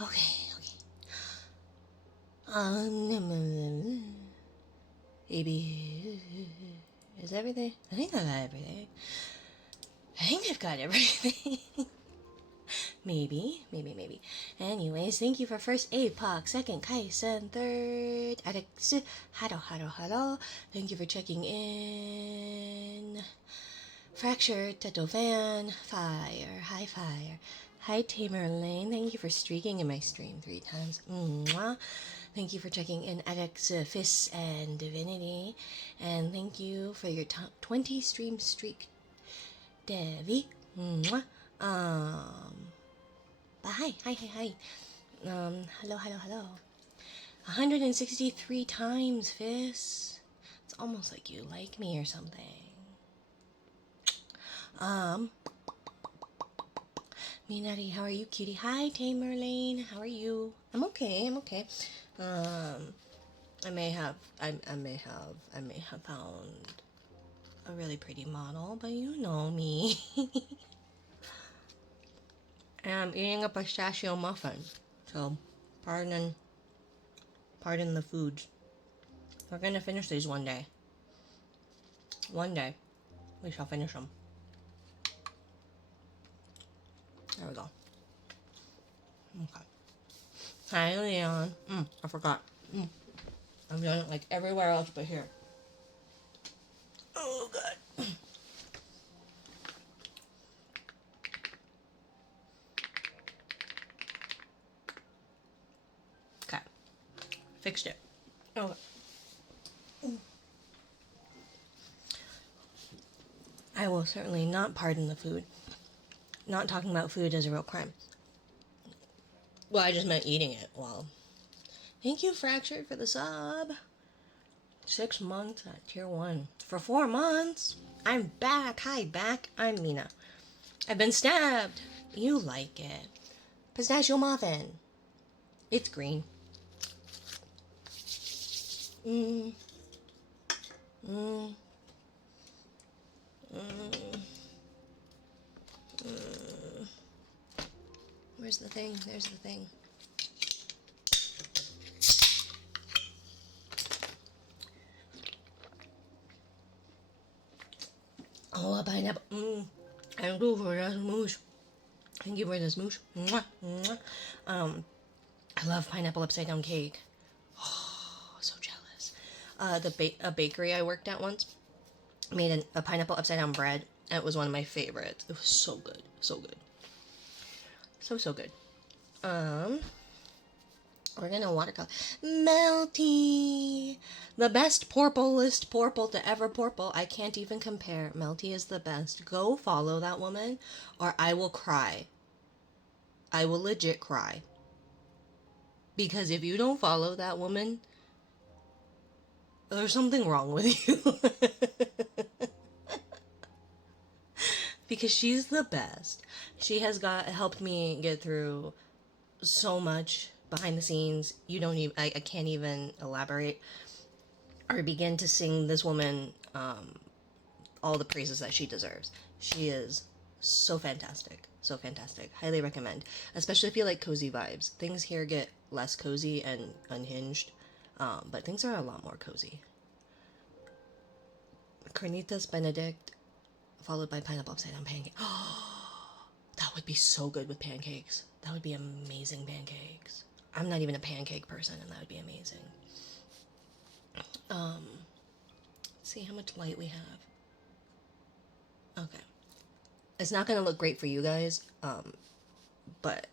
Okay, okay. Maybe is everything? I think I got everything. I think I've got everything. Maybe. Anyways, thank you for first APOC, second Kaisen, third Alex. Hello. Thank you for checking in. Fractured Teto Fan, Fire, Hi Fire. Hi Tamer Lane, thank you for streaking in my stream 3 times. Mwah. Thank you for checking in Alex, Fist, and Divinity. And thank you for your 20 stream streak, Devi. Mwah. But hi. Hello. 163 times, Fist. It's almost like you like me or something. Minari, how are you, cutie? Hi, Tamer Lane. How are you? I'm okay. I may have found a really pretty model, but you know me. And I'm eating a pistachio muffin, so pardon the foods. We're gonna finish these one day. One day, we shall finish them. There we go. Okay. Hi, Leon. I forgot. I'm doing it like everywhere else but here. Oh, God. Okay. Fixed it. Okay. I will certainly not pardon the food. Not talking about food is a real crime. Well, I just meant eating it. Well, thank you, Fractured, for the sub. 6 months at tier 1. For 4 months. I'm back. Hi, back. I'm Mina. I've been stabbed. You like it. Pistachio muffin. It's green. Where's the thing? There's the thing. Oh, a pineapple. Thank you for the smoosh. Thank you for the smoosh. Mwah, mwah. I love pineapple upside down cake. Oh, so jealous. A bakery I worked at once made a pineapple upside down bread. And it was one of my favorites. It was so good. So good. So good. We're gonna watercolor. Melty! The best porplest porple to ever porple. I can't even compare. Melty is the best. Go follow that woman or I will cry. I will legit cry. Because if you don't follow that woman, there's something wrong with you. Because she's the best. She has helped me get through so much behind the scenes. You don't even, I can't even elaborate or begin to sing this woman all the praises that she deserves. She is so fantastic. So fantastic. Highly recommend. Especially if you like cozy vibes. Things here get less cozy and unhinged. But things are a lot more cozy. Carnitas Benedict, followed by pineapple upside down pancake. Oh, that would be so good with pancakes. That would be amazing pancakes. I'm not even a pancake person, and that would be amazing. Let's see how much light we have. Okay. It's not going to look great for you guys, but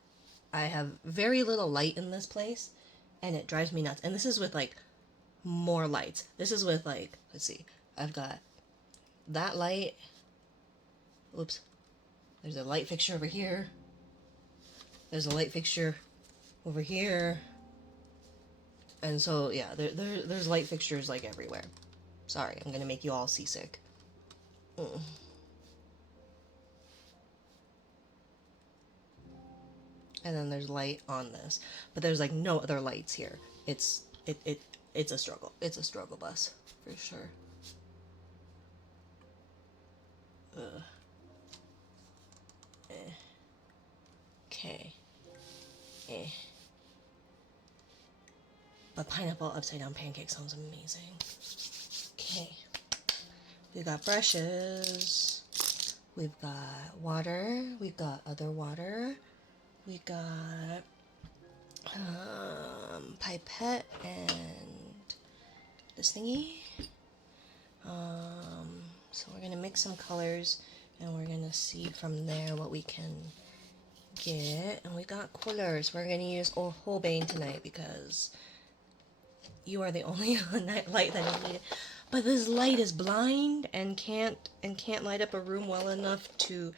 I have very little light in this place, and it drives me nuts. And this is with, like, more lights. This is with, like, let's see. I've got that light. Oops. There's a light fixture over here. There's a light fixture over here. And so, yeah, there's light fixtures, like, everywhere. Sorry, I'm gonna make you all seasick. And then there's light on this. But there's, like, no other lights here. It's a struggle. It's a struggle bus, for sure. Okay. But pineapple upside down pancake sounds amazing. Okay. We got brushes. We've got water. We've got other water. We got pipette and this thingy. So we're gonna mix some colors and we're gonna see from there what we can get. And we got coolers. We're gonna use whole Bane tonight because you are the only light that I need. But this light is blind and can't light up a room well enough to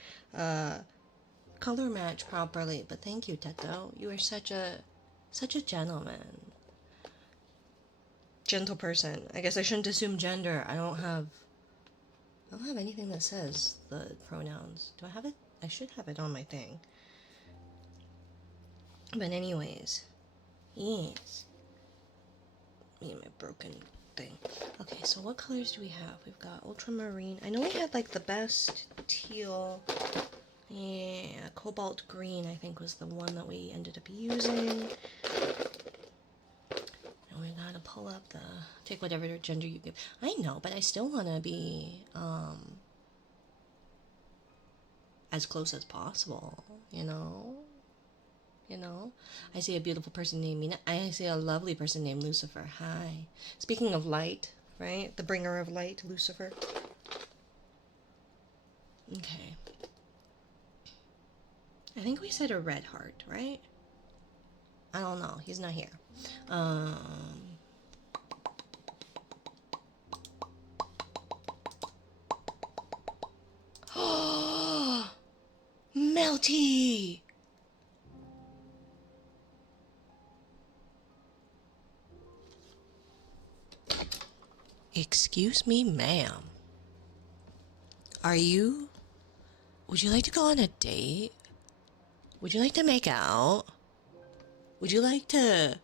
color match properly. But thank you, Teto. You are such a gentleman. Gentle person. I guess I shouldn't assume gender. I don't have anything that says the pronouns. Do I have it? I should have it on my thing. But anyways, yes. Me and my broken thing. Okay, so what colors do we have? We've got ultramarine. I know we had like the best teal. Yeah, cobalt green I think was the one that we ended up using. And we gotta pull up the, take whatever gender you give. I know, but I still wanna be as close as possible, you know? You know, I see a beautiful person named Mina. I see a lovely person named Lucifer. Hi. Speaking of light, right? The bringer of light, Lucifer. Okay. I think we said a red heart, right? I don't know. He's not here. Melty! Excuse me, ma'am. Would you like to go on a date? Would you like to make out? Would you like to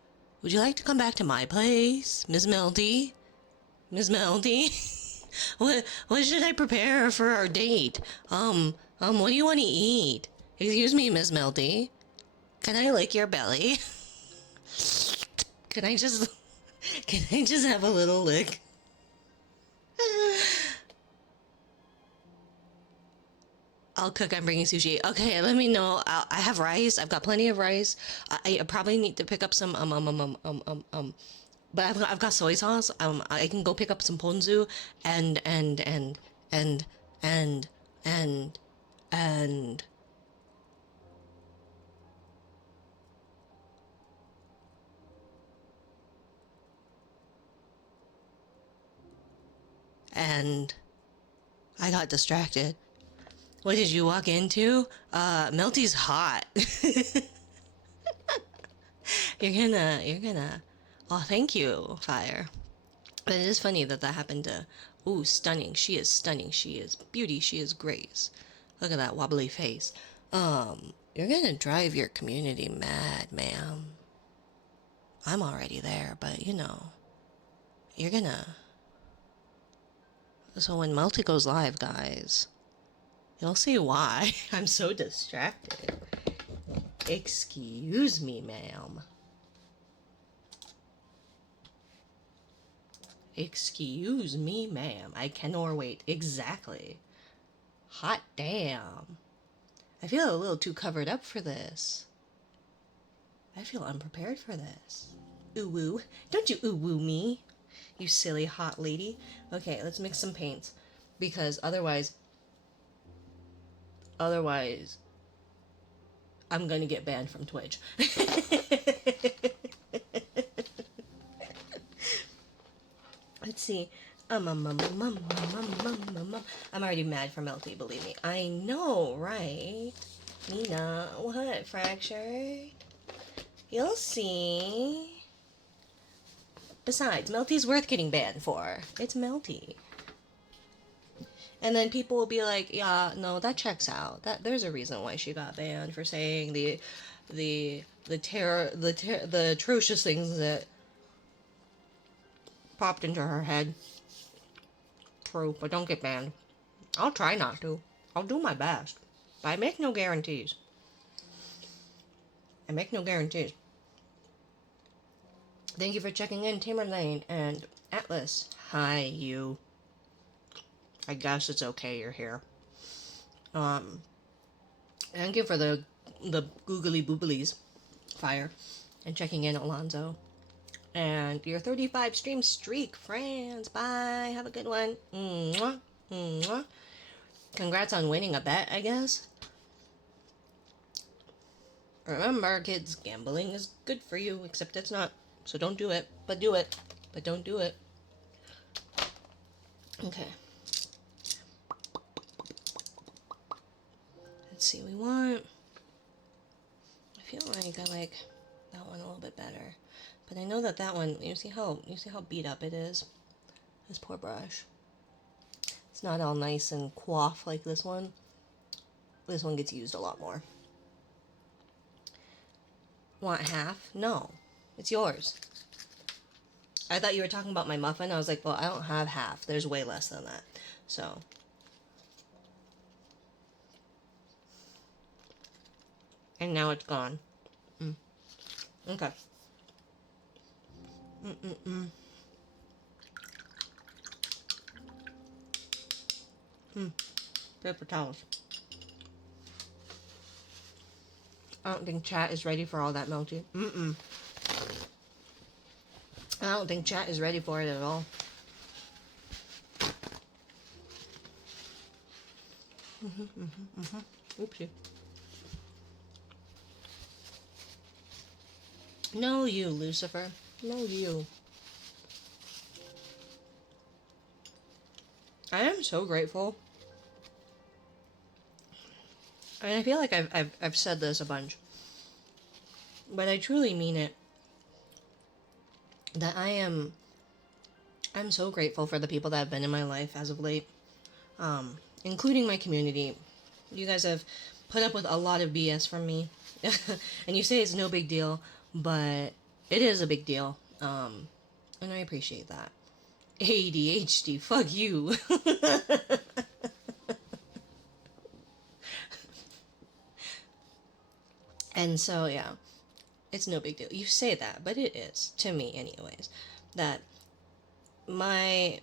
come back to my place, Miss Melty? Miss Melty? What should I prepare for our date? What do you want to eat? Excuse me, Miss Melty. Can I lick your belly? Can I just have a little lick? I'll cook. I'm bringing sushi. Okay, let me know. I have rice. I've got plenty of rice. I probably need to pick up some but I've got soy sauce. I can go pick up some ponzu and I got distracted. What did you walk into? Melty's hot. You're gonna. Oh, thank you, Fire. But it is funny that happened to. Ooh, stunning. She is stunning. She is beauty. She is grace. Look at that wobbly face. You're gonna drive your community mad, ma'am. I'm already there, but you know, you're gonna. So when Melty goes live, guys, you'll see why I'm so distracted. Excuse me, ma'am. Excuse me, ma'am. I cannot wait. Exactly. Hot damn. I feel a little too covered up for this. I feel unprepared for this. Ooh woo. Don't you ooh woo me, you silly hot lady. Okay, let's mix some paints. Because otherwise, I'm gonna get banned from Twitch. Let's see. I'm already mad for Melty, believe me. I know, right? Nina, what? Fractured? You'll see. Besides, Melty's worth getting banned for. It's Melty. And then people will be like, yeah, no, that checks out. There's a reason why she got banned for saying the atrocious things that popped into her head. True, but don't get banned. I'll try not to. I'll do my best. But I make no guarantees. I make no guarantees. Thank you for checking in, Tamerlane and Atlas. Hi, you. I guess it's okay you're here. Thank you for the googly booblies fire and checking in, Alonzo. And your 35 stream streak, friends. Bye. Have a good one. Mwah. Mwah. Congrats on winning a bet, I guess. Remember, kids, gambling is good for you, except it's not. So don't do it, but do it. But don't do it. Okay. Let's see, we want... I feel like I like that one a little bit better. But I know that that one, you see how beat up it is? This poor brush. It's not all nice and coiffed like this one. This one gets used a lot more. Want half? No. It's yours. I thought you were talking about my muffin. I was like, well, I don't have half. There's way less than that. So. And now it's gone. Okay. Paper towels. I don't think chat is ready for all that melty. I don't think chat is ready for it at all. Oopsie. No, you, Lucifer. No, you. I am so grateful. I mean, I feel like I've said this a bunch, but I truly mean it. That I'm so grateful for the people that have been in my life as of late, including my community. You guys have put up with a lot of BS from me, and you say it's no big deal, but it is a big deal, and I appreciate that. ADHD, fuck you. And so, yeah, it's no big deal. You say that, but it is, to me anyways, that my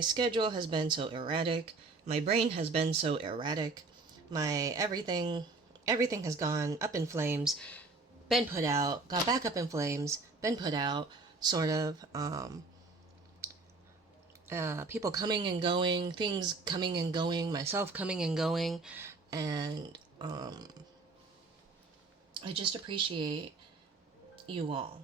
schedule has been so erratic, my brain has been so erratic, my everything has gone up in flames, been put out, got back up in flames, been put out, sort of, people coming and going, things coming and going, myself coming and going, and, I just appreciate you all,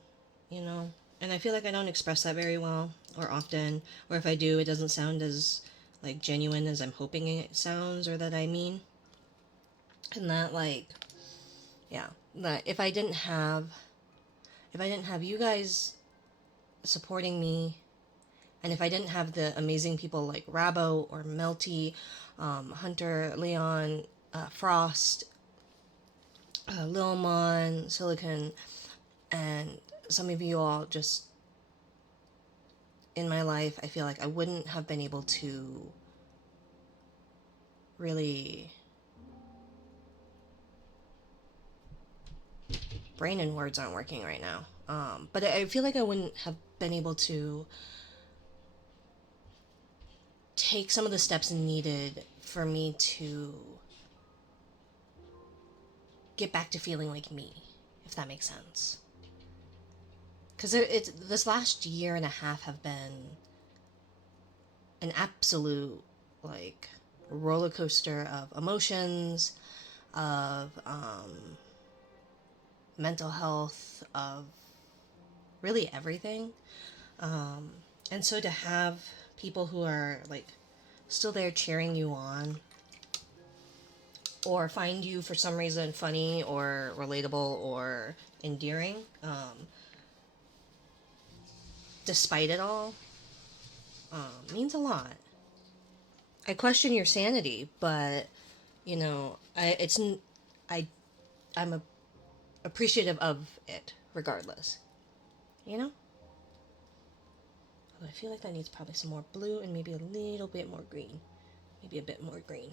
you know? And I feel like I don't express that very well or often, or if I do, it doesn't sound as, like, genuine as I'm hoping it sounds or that I mean. And that, like, yeah, that if I didn't have you guys supporting me, and if I didn't have the amazing people like Rabo or Melty, Hunter, Leon, Frost, Lil Mon, Silicon, and some of you all just in my life, I feel like I wouldn't have been able to really... Brain and words aren't working right now. But I feel like I wouldn't have been able to take some of the steps needed for me to get back to feeling like me, if that makes sense. Because it's this last year and a half have been an absolute, like, roller coaster of emotions, of mental health, of really everything. And so to have people who are, like, still there cheering you on, or find you for some reason funny or relatable or endearing, despite it all, means a lot. I question your sanity, but, you know, I'm appreciative of it regardless, you know? Although I feel like that needs probably some more blue and maybe a little bit more green. Maybe a bit more green.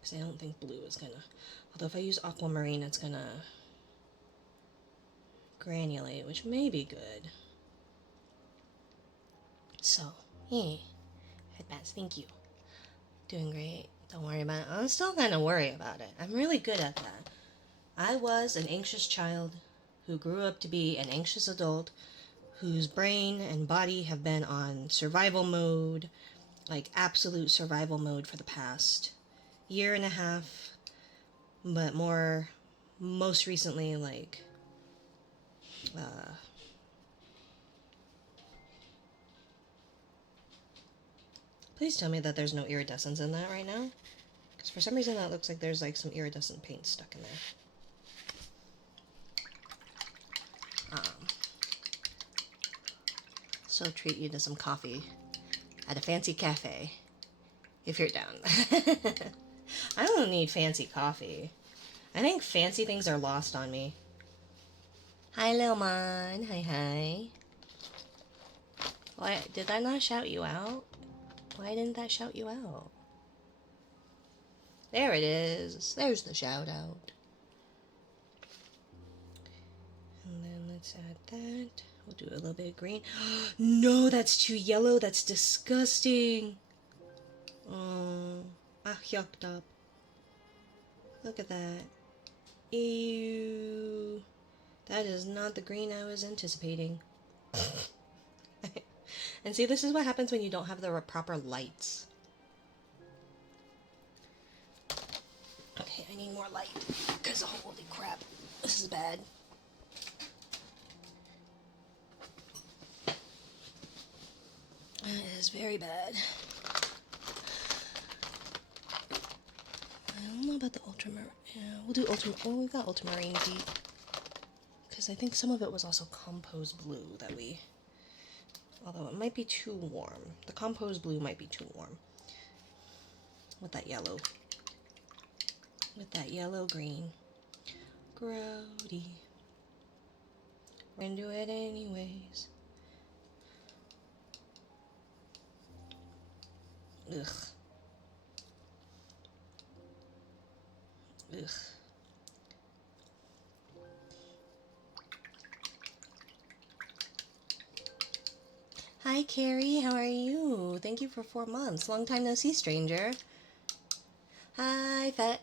Because I don't think blue is gonna... Although if I use aquamarine, it's gonna granulate, which may be good. So, yeah. Headbands, thank you. Doing great. Don't worry about it. I'm still gonna worry about it. I'm really good at that. I was an anxious child who grew up to be an anxious adult whose brain and body have been on survival mode, like absolute survival mode for the past year and a half, but most recently, like, please tell me that there's no iridescence in that right now, because for some reason that looks like there's like some iridescent paint stuck in there. So I'll treat you to some coffee at a fancy cafe, if you're down. I don't need fancy coffee. I think fancy things are lost on me. Hi, Lil Mon. Hi, hi. Why did I not shout you out? Why didn't that shout you out? There it is. There's the shout out. And then let's add that. We'll do a little bit of green. No, that's too yellow. That's disgusting. Oh, yucked up. Look at that. Ew. That is not the green I was anticipating. And see, this is what happens when you don't have the proper lights. Okay, I need more light. Because holy crap, this is bad. It is very bad. I don't know about the ultramarine. Yeah, we'll do ultramarine. Oh, we got ultramarine deep. Because I think some of it was also composed blue that we... Although it might be too warm. The composed blue might be too warm. With that yellow. With that yellow green. Grody. We're gonna do it anyways. Ugh. Ugh. Hi, Carrie. How are you? Thank you for 4 months. Long time no see, stranger. Hi, Fett.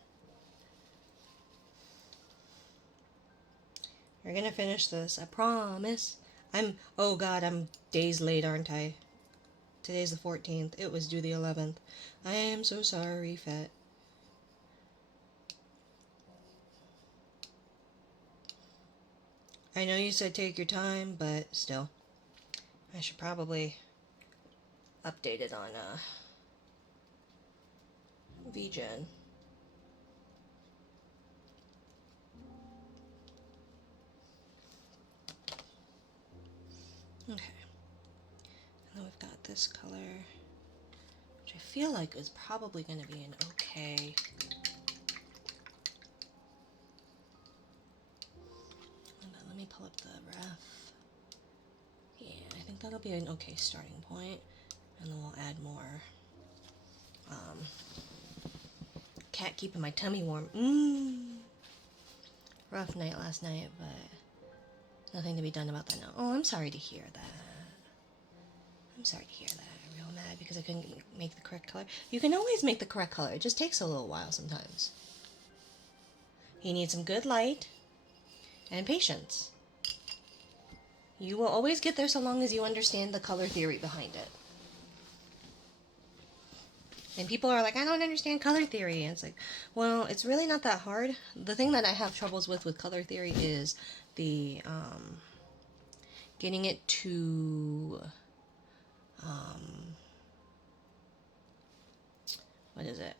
We're gonna finish this. I promise. Oh God, I'm days late, aren't I? Today's the 14th. It was due the 11th. I am so sorry, Fett. I know you said take your time, but still. I should probably update it on VGen. Okay. And then we've got this color, which I feel like is probably going to be an okay. And then let me pull up the ref. Yeah, I think that'll be an okay starting point. And then we'll add more. Cat keeping my tummy warm. Rough night last night, but nothing to be done about that now. Oh, I'm sorry to hear that. I'm sorry to hear that. I'm real mad because I couldn't make the correct color. You can always make the correct color. It just takes a little while sometimes. You need some good light and patience. You will always get there so long as you understand the color theory behind it. And people are like, I don't understand color theory. And it's like, well, it's really not that hard. The thing that I have troubles with color theory is the getting it to what is it?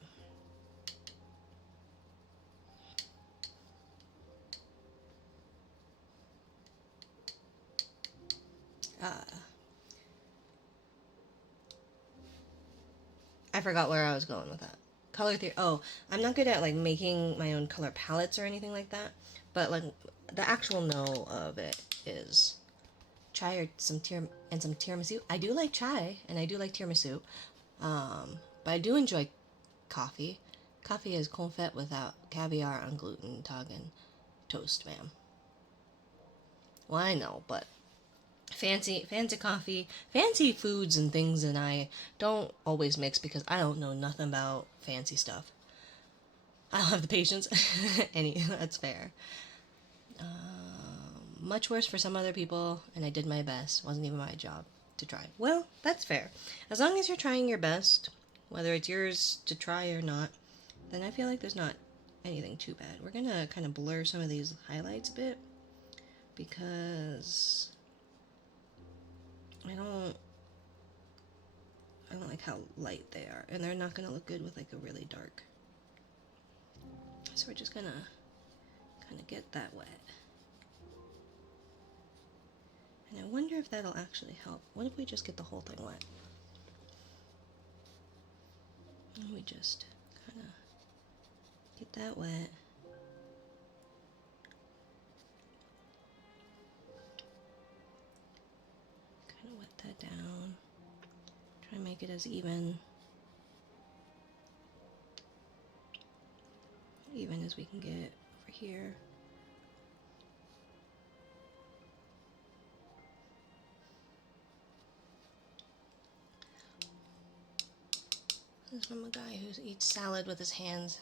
I forgot where I was going with that. Color theory. Oh, I'm not good at like making my own color palettes or anything like that. But like the actual know of it is chai or some tiramisu. I do like chai and I do like tiramisu, but I do enjoy coffee. Coffee is confit without caviar on gluten, tagen, toast, ma'am. Well, I know, but fancy coffee, fancy foods and things, and I don't always mix because I don't know nothing about fancy stuff. I don't have the patience. That's fair. Much worse for some other people, and I did my best. Wasn't even my job to try. Well, that's fair. As long as you're trying your best, whether it's yours to try or not, then I feel like there's not anything too bad. We're gonna kind of blur some of these highlights a bit because I don't like how light they are, and they're not gonna look good with like a really dark. So we're just gonna kind of get that wet. And I wonder if that'll actually help. What if we just get the whole thing wet? And we just kind of get that wet. Kind of wet that down. Try and make it as even as we can get over here. This is from a guy who eats salad with his hands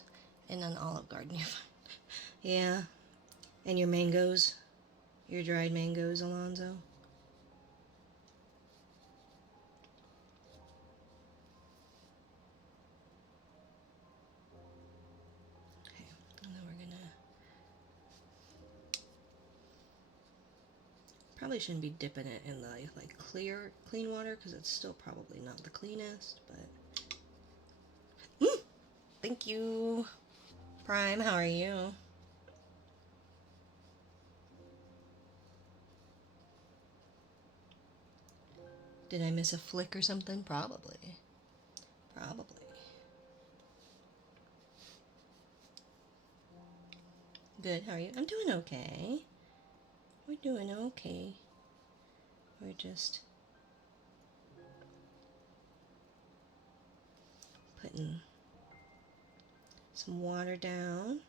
in an Olive Garden. Yeah. And your mangoes? Your dried mangoes, Alonzo? Okay, and then we're gonna... Probably shouldn't be dipping it in the like clean water because it's still probably not the cleanest, but... Thank you, Prime. How are you? Did I miss a flick or something? Probably. Good. How are you? I'm doing okay. We're doing okay. We're just putting some water down.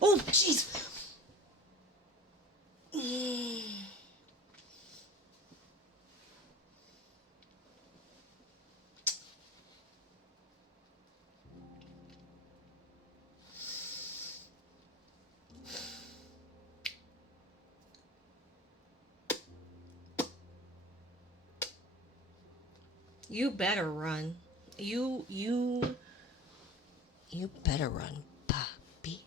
Oh, jeez. You better run. You better run, puppy.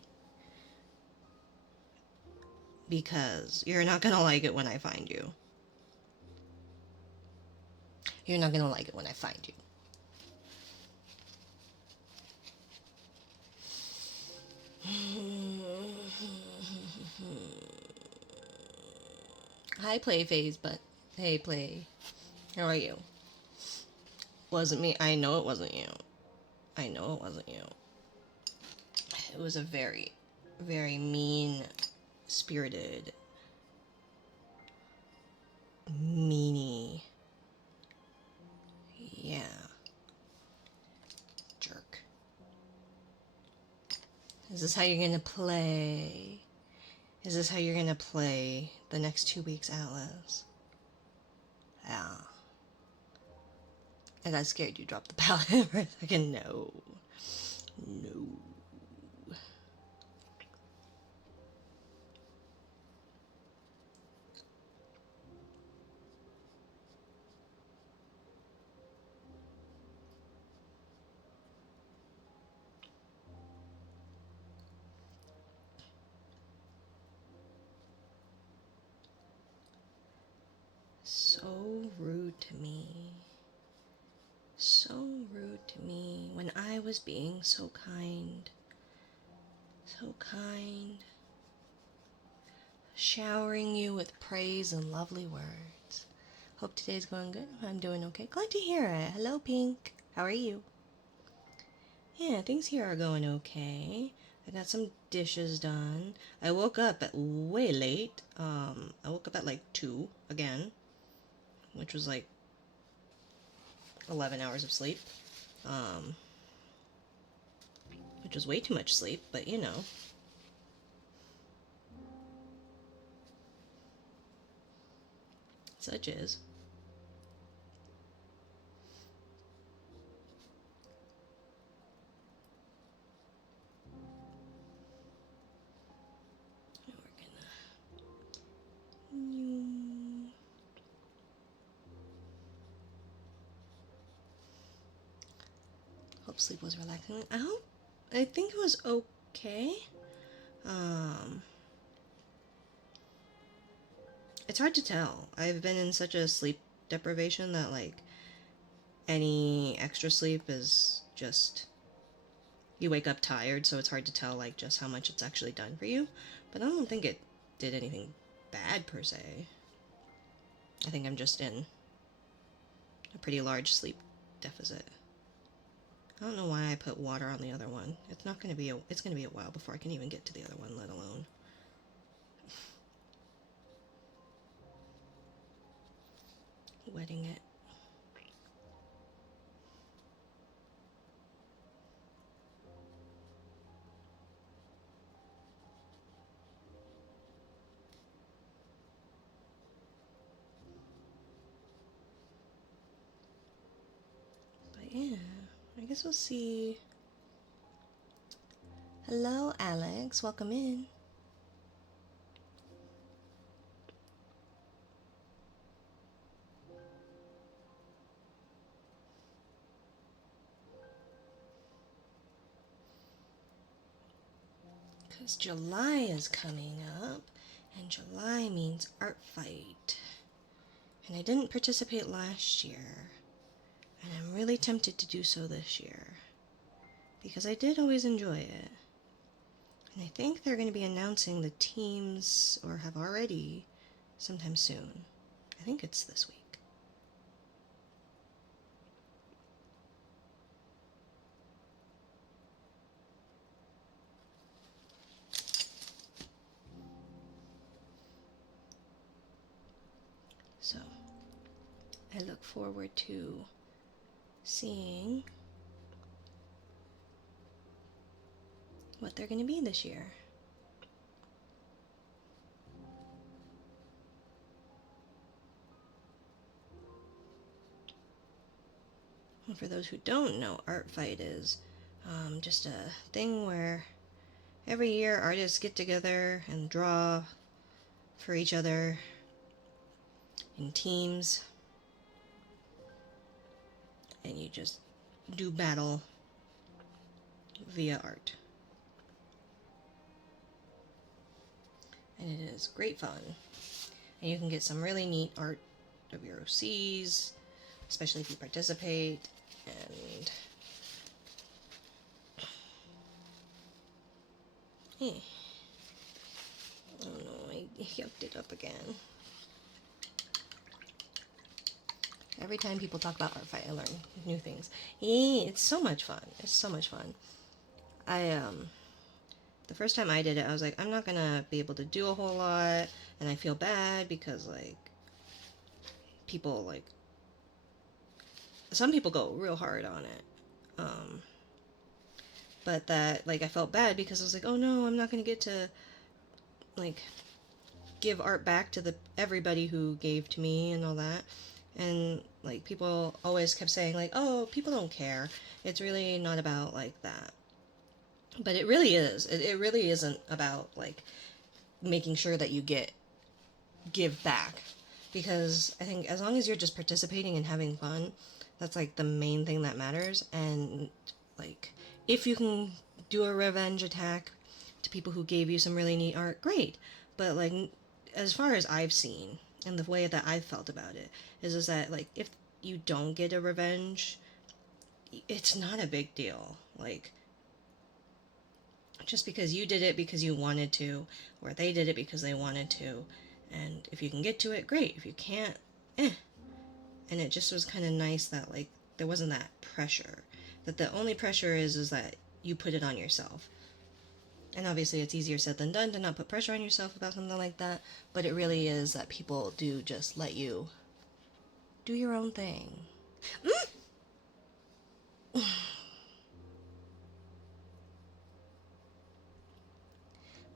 Because you're not gonna like it when I find you. You're not gonna like it when I find you. Hi, Play Phase, but hey, Play. How are you? Wasn't me. I know it wasn't you. I know it wasn't you. It was a very, very mean-spirited, meanie. Yeah. Jerk. Is this how you're gonna play? Is this how you're gonna play the next 2 weeks, Atlas? Yeah. I got scared you dropped the palette for a second. No. So rude to me. So rude to me when I was being so kind. So kind. Showering you with praise and lovely words. Hope today's going good. I'm doing okay. Glad to hear it. Hello, Pink. How are you? Yeah, things here are going okay. I got some dishes done. I woke up at way late. I woke up at like 2 again, which was like 11 hours of sleep. Which was way too much sleep, but you know. Such is. Now we're gonna... Hope sleep was relaxing. I think it was okay. It's hard to tell. I've been in such a sleep deprivation that like any extra sleep is just, you wake up tired, so it's hard to tell like just how much it's actually done for you. But I don't think it did anything bad per se. I think I'm just in a pretty large sleep deficit. I don't know why I put water on the other one. It's gonna be a while before I can even get to the other one, let alone. Wetting it. But yeah, I guess we'll see. Hello, Alex. Welcome in. Because July is coming up, and July means art fight. And I didn't participate last year, and I'm really tempted to do so this year, because I did always enjoy it. And I think they're going to be announcing the teams, or have already, sometime soon. I think it's this week. So, I look forward to seeing what they're going to be this year. And for those who don't know, Art Fight is just a thing where every year artists get together and draw for each other in teams, and you just do battle via art. And it is great fun. And you can get some really neat art of your OCs, especially if you participate. And oh no, I yucked it up again. Every time people talk about art fight, I learn new things. It's so much fun. It's so much fun. The first time I did it, I was like, I'm not gonna be able to do a whole lot, and I feel bad because, like, people, like, some people go real hard on it. But that, like, I felt bad because I was like, oh no, I'm not gonna get to, like, give art back to everybody who gave to me and all that. And, like, people always kept saying, like, oh, people don't care. It's really not about, like, that. But it really is. It really isn't about, like, making sure that you give back. Because I think as long as you're just participating and having fun, that's, like, the main thing that matters. And, like, if you can do a revenge attack to people who gave you some really neat art, great. But, like, as far as I've seen, and the way that I've felt about it, is that, like, if you don't get a revenge, it's not a big deal. Like, just because you did it because you wanted to, or they did it because they wanted to, and if you can get to it, great. If you can't, And it just was kind of nice that, like, there wasn't that pressure. That the only pressure is that you put it on yourself. And obviously it's easier said than done to not put pressure on yourself about something like that, but it really is that people do just let you do your own thing.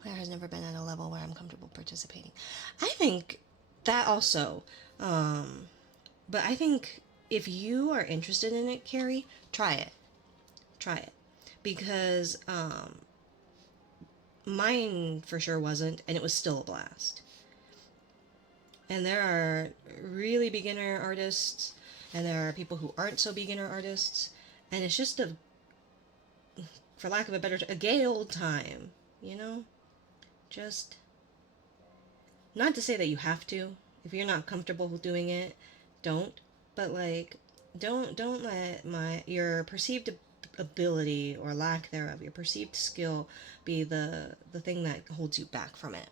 Claire has never been at a level where I'm comfortable participating. I think that also. But I think if you are interested in it, Carrie, try it. Try it. Because mine for sure wasn't, and it was still a blast. And there are really beginner artists, and there are people who aren't so beginner artists, and it's just for lack of a better, a gay old time, you know? Just, not to say that you have to. If you're not comfortable with doing it, don't. But like, don't let your perceived ability or lack thereof, your perceived skill, be the thing that holds you back from it.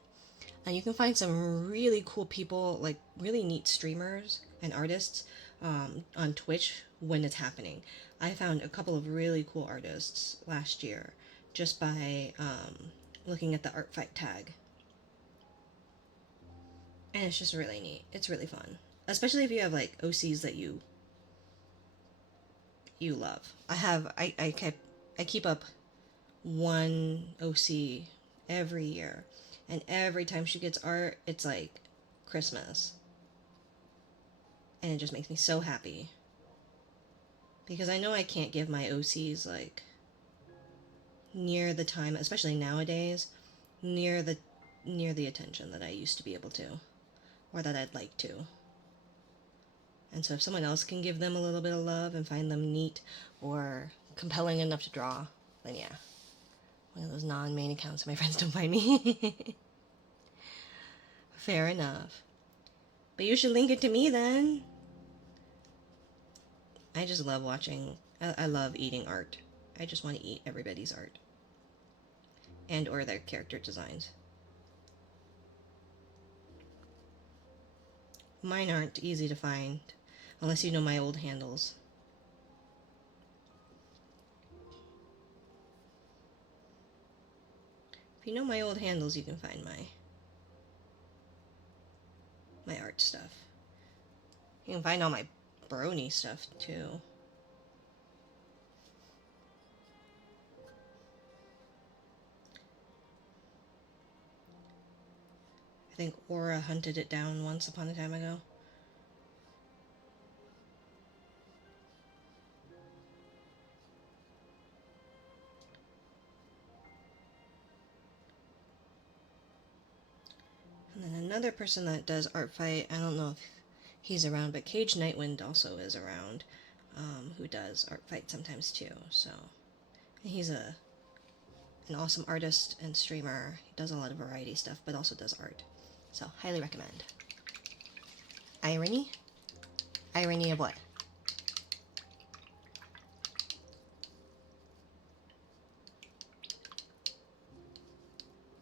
And you can find some really cool people, like really neat streamers and artists on Twitch when it's happening. I found a couple of really cool artists last year just by looking at the art fight tag. And it's just really neat. It's really fun. Especially if you have like OCs that you love. I keep up one OC every year. And every time she gets art, it's like Christmas. And it just makes me so happy. Because I know I can't give my OCs like near the time, especially nowadays, near the attention that I used to be able to, or that I'd like to. And so if someone else can give them a little bit of love and find them neat or compelling enough to draw, then yeah. One of those non-main accounts so my friends don't find me. Fair enough. But you should link it to me then. I just love watching. I love eating art. I just want to eat everybody's art. And or their character designs. Mine aren't easy to find unless you know my old handles. If you know my old handles, you can find my art stuff. You can find all my brony stuff too. I think Aura hunted it down once upon a time ago. And then another person that does art fight, I don't know if he's around, but Cage Nightwind also is around, who does art fight sometimes too. So he's an awesome artist and streamer. He does a lot of variety stuff, but also does art. So highly recommend. Irony? Irony of what?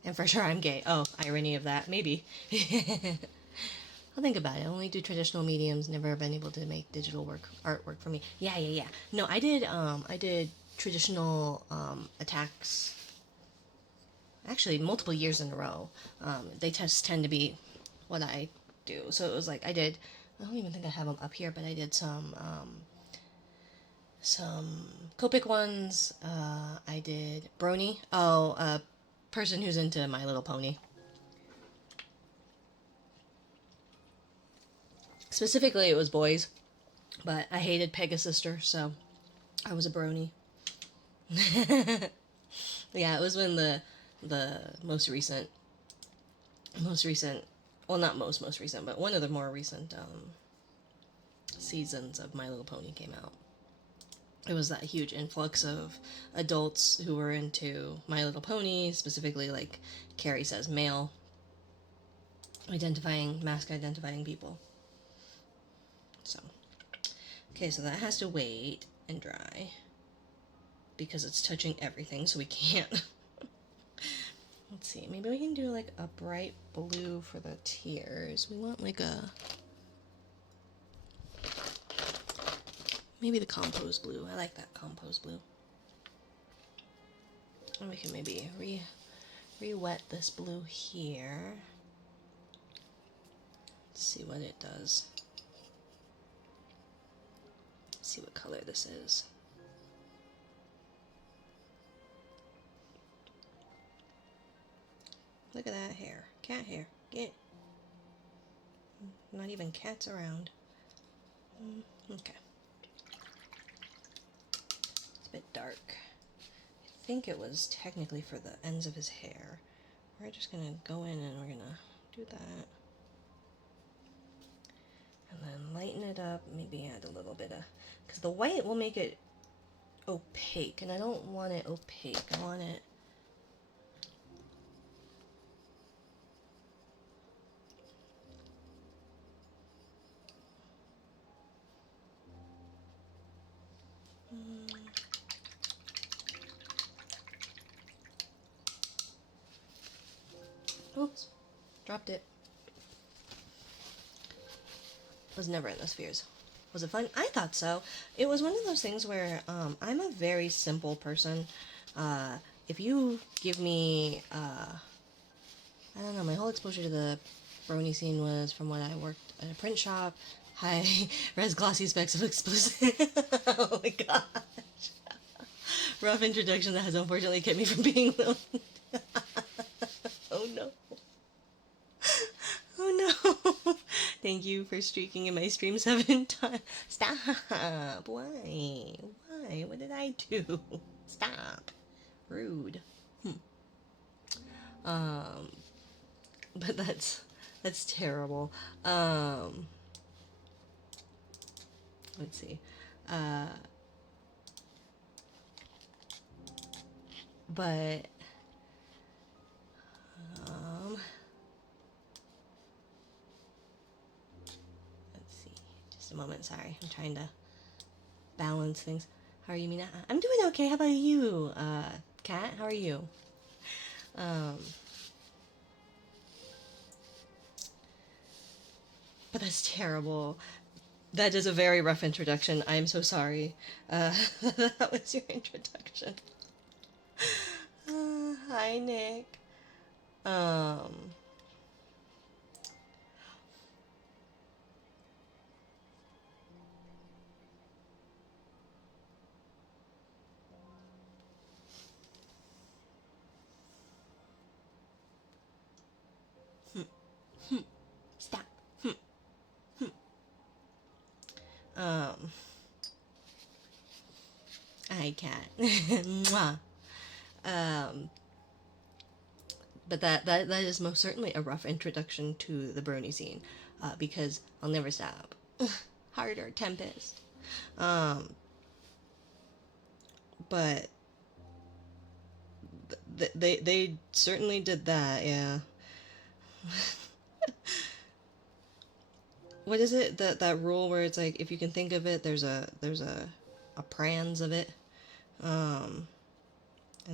And for sure I'm gay. Oh, irony of that. Maybe. I'll think about it. I only do traditional mediums, never been able to make digital artwork for me. Yeah. No, I did traditional attacks actually multiple years in a row. They just tend to be what I do. So it was like I don't even think I have them up here, but I did some Copic ones. I did Brony. Oh, a person who's into My Little Pony. Specifically, it was boys, but I hated Pegasister, so I was a brony. Yeah, it was when the most recent, well, not most recent, but one of the more recent seasons of My Little Pony came out. It was that huge influx of adults who were into My Little Pony, specifically like Carrie says, male mask identifying people. So, okay, so that has to wait and dry because it's touching everything, so we can't. Let's see, maybe we can do like a bright blue for the tears. We want like maybe the compose blue. I like that compose blue. And we can maybe re-wet this blue here. Let's see what it does. Let's see what color this is. Look at that hair. Cat hair. Get. Not even cats around. Okay. It's a bit dark. I think it was technically for the ends of his hair. We're just gonna go in and we're gonna do that. And then lighten it up, maybe add a little bit of, because the white will make it opaque, and I don't want it opaque. I want it oops, dropped it. Was never in the spheres. Was it fun? I thought so. It was one of those things where I'm a very simple person. If you give me, I don't know, my whole exposure to the brony scene was from when I worked at a print shop. High res glossy specks of explicit. Oh my gosh. Rough introduction that has unfortunately kept me from being alone. Oh no. Oh no. Thank you for streaking in my stream 7 times. Stop. Why? Why? What did I do? Stop. Rude. But that's terrible. Let's see. But let's see. Just a moment. Sorry, I'm trying to balance things. How are you, Mina? I'm doing okay. How about you, Kat? How are you? But that's terrible. That is a very rough introduction. I'm so sorry. That was your introduction. Hi, Nick. Stop. Hi, Cat. Mwah. But that is most certainly a rough introduction to the brony scene, because I'll never stop. Harder, Tempest. But they certainly did that, yeah. What is it, that rule where it's like if you can think of it, there's a prans of it, and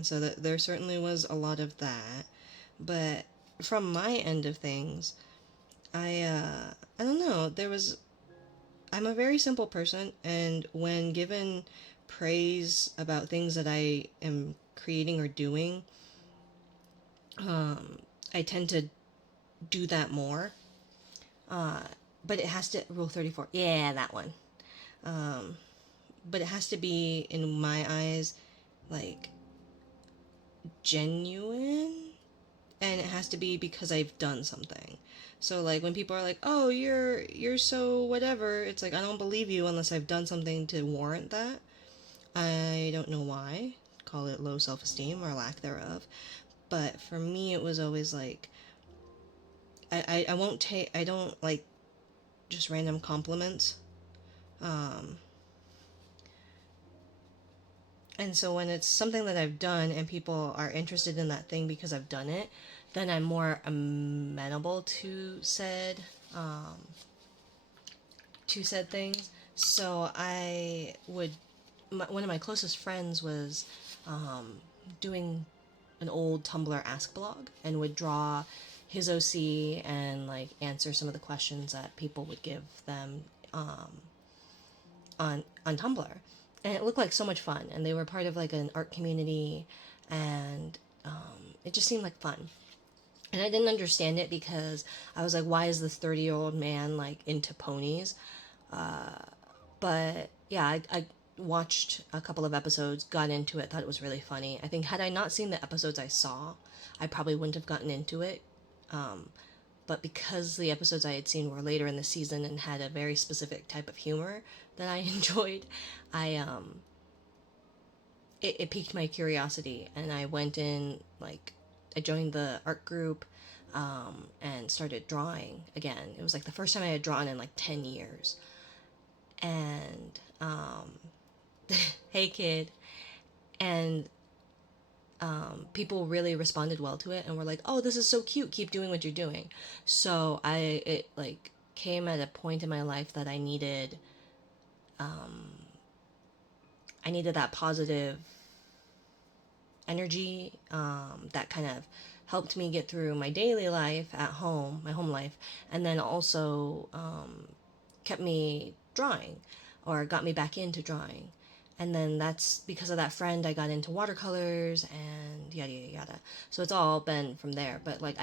so that there certainly was a lot of that. But from my end of things, I don't know, I'm a very simple person, and when given praise about things that I am creating or doing, I tend to do that more. But it has to, Rule 34, yeah, that one. But it has to be, in my eyes, like, genuine, and it has to be because I've done something. So like when people are like, "Oh, you're so whatever," it's like I don't believe you unless I've done something to warrant that. I don't know why. Call it low self-esteem or lack thereof. But for me, it was always like, I won't take, I don't like just random compliments. And so when it's something that I've done and people are interested in that thing because I've done it, then I'm more amenable to said things. So one of my closest friends was doing an old Tumblr Ask blog and would draw his OC and like answer some of the questions that people would give them on Tumblr. And it looked like so much fun, and they were part of like an art community, and it just seemed like fun. And I didn't understand it because I was like, why is this 30-year-old man like into ponies? But yeah, I watched a couple of episodes, got into it, thought it was really funny. I think had I not seen the episodes I saw, I probably wouldn't have gotten into it. But because the episodes I had seen were later in the season and had a very specific type of humor that I enjoyed, I it piqued my curiosity, and I went in like I joined the art group, and started drawing again. It was like the first time I had drawn in like 10 years. And hey kid, and people really responded well to it and were like, "Oh, this is so cute. Keep doing what you're doing." So it like came at a point in my life that I needed that positive energy, that kind of helped me get through my daily life at home, my home life, and then also kept me drawing or got me back into drawing. And then that's because of that friend I got into watercolors and yada yada yada. So it's all been from there. But like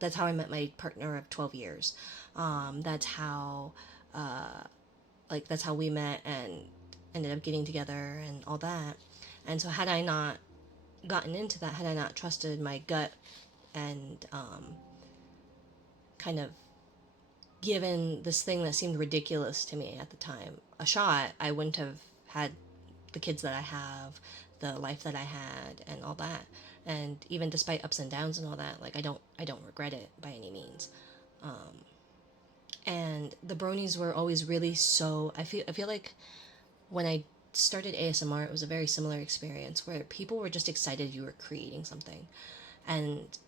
that's how I met my partner of 12 years. That's how that's how we met and ended up getting together and all that. And so had I not gotten into that, had I not trusted my gut and kind of given this thing that seemed ridiculous to me at the time a shot, I wouldn't have had the kids that I have, the life that I had, and all that. And even despite ups and downs and all that, like I don't regret it by any means. And the bronies were always really so. I feel like when I started ASMR, it was a very similar experience where people were just excited you were creating something, and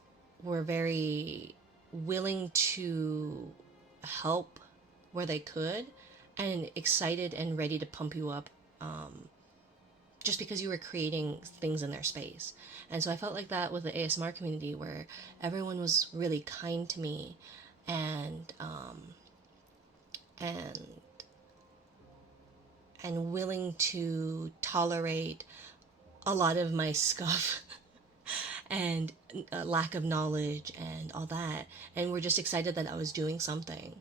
were very willing to help where they could, and excited and ready to pump you up, just because you were creating things in their space. And so I felt like that with the ASMR community, where everyone was really kind to me, and and and willing to tolerate a lot of my scuff and lack of knowledge and all that, and were just excited that I was doing something,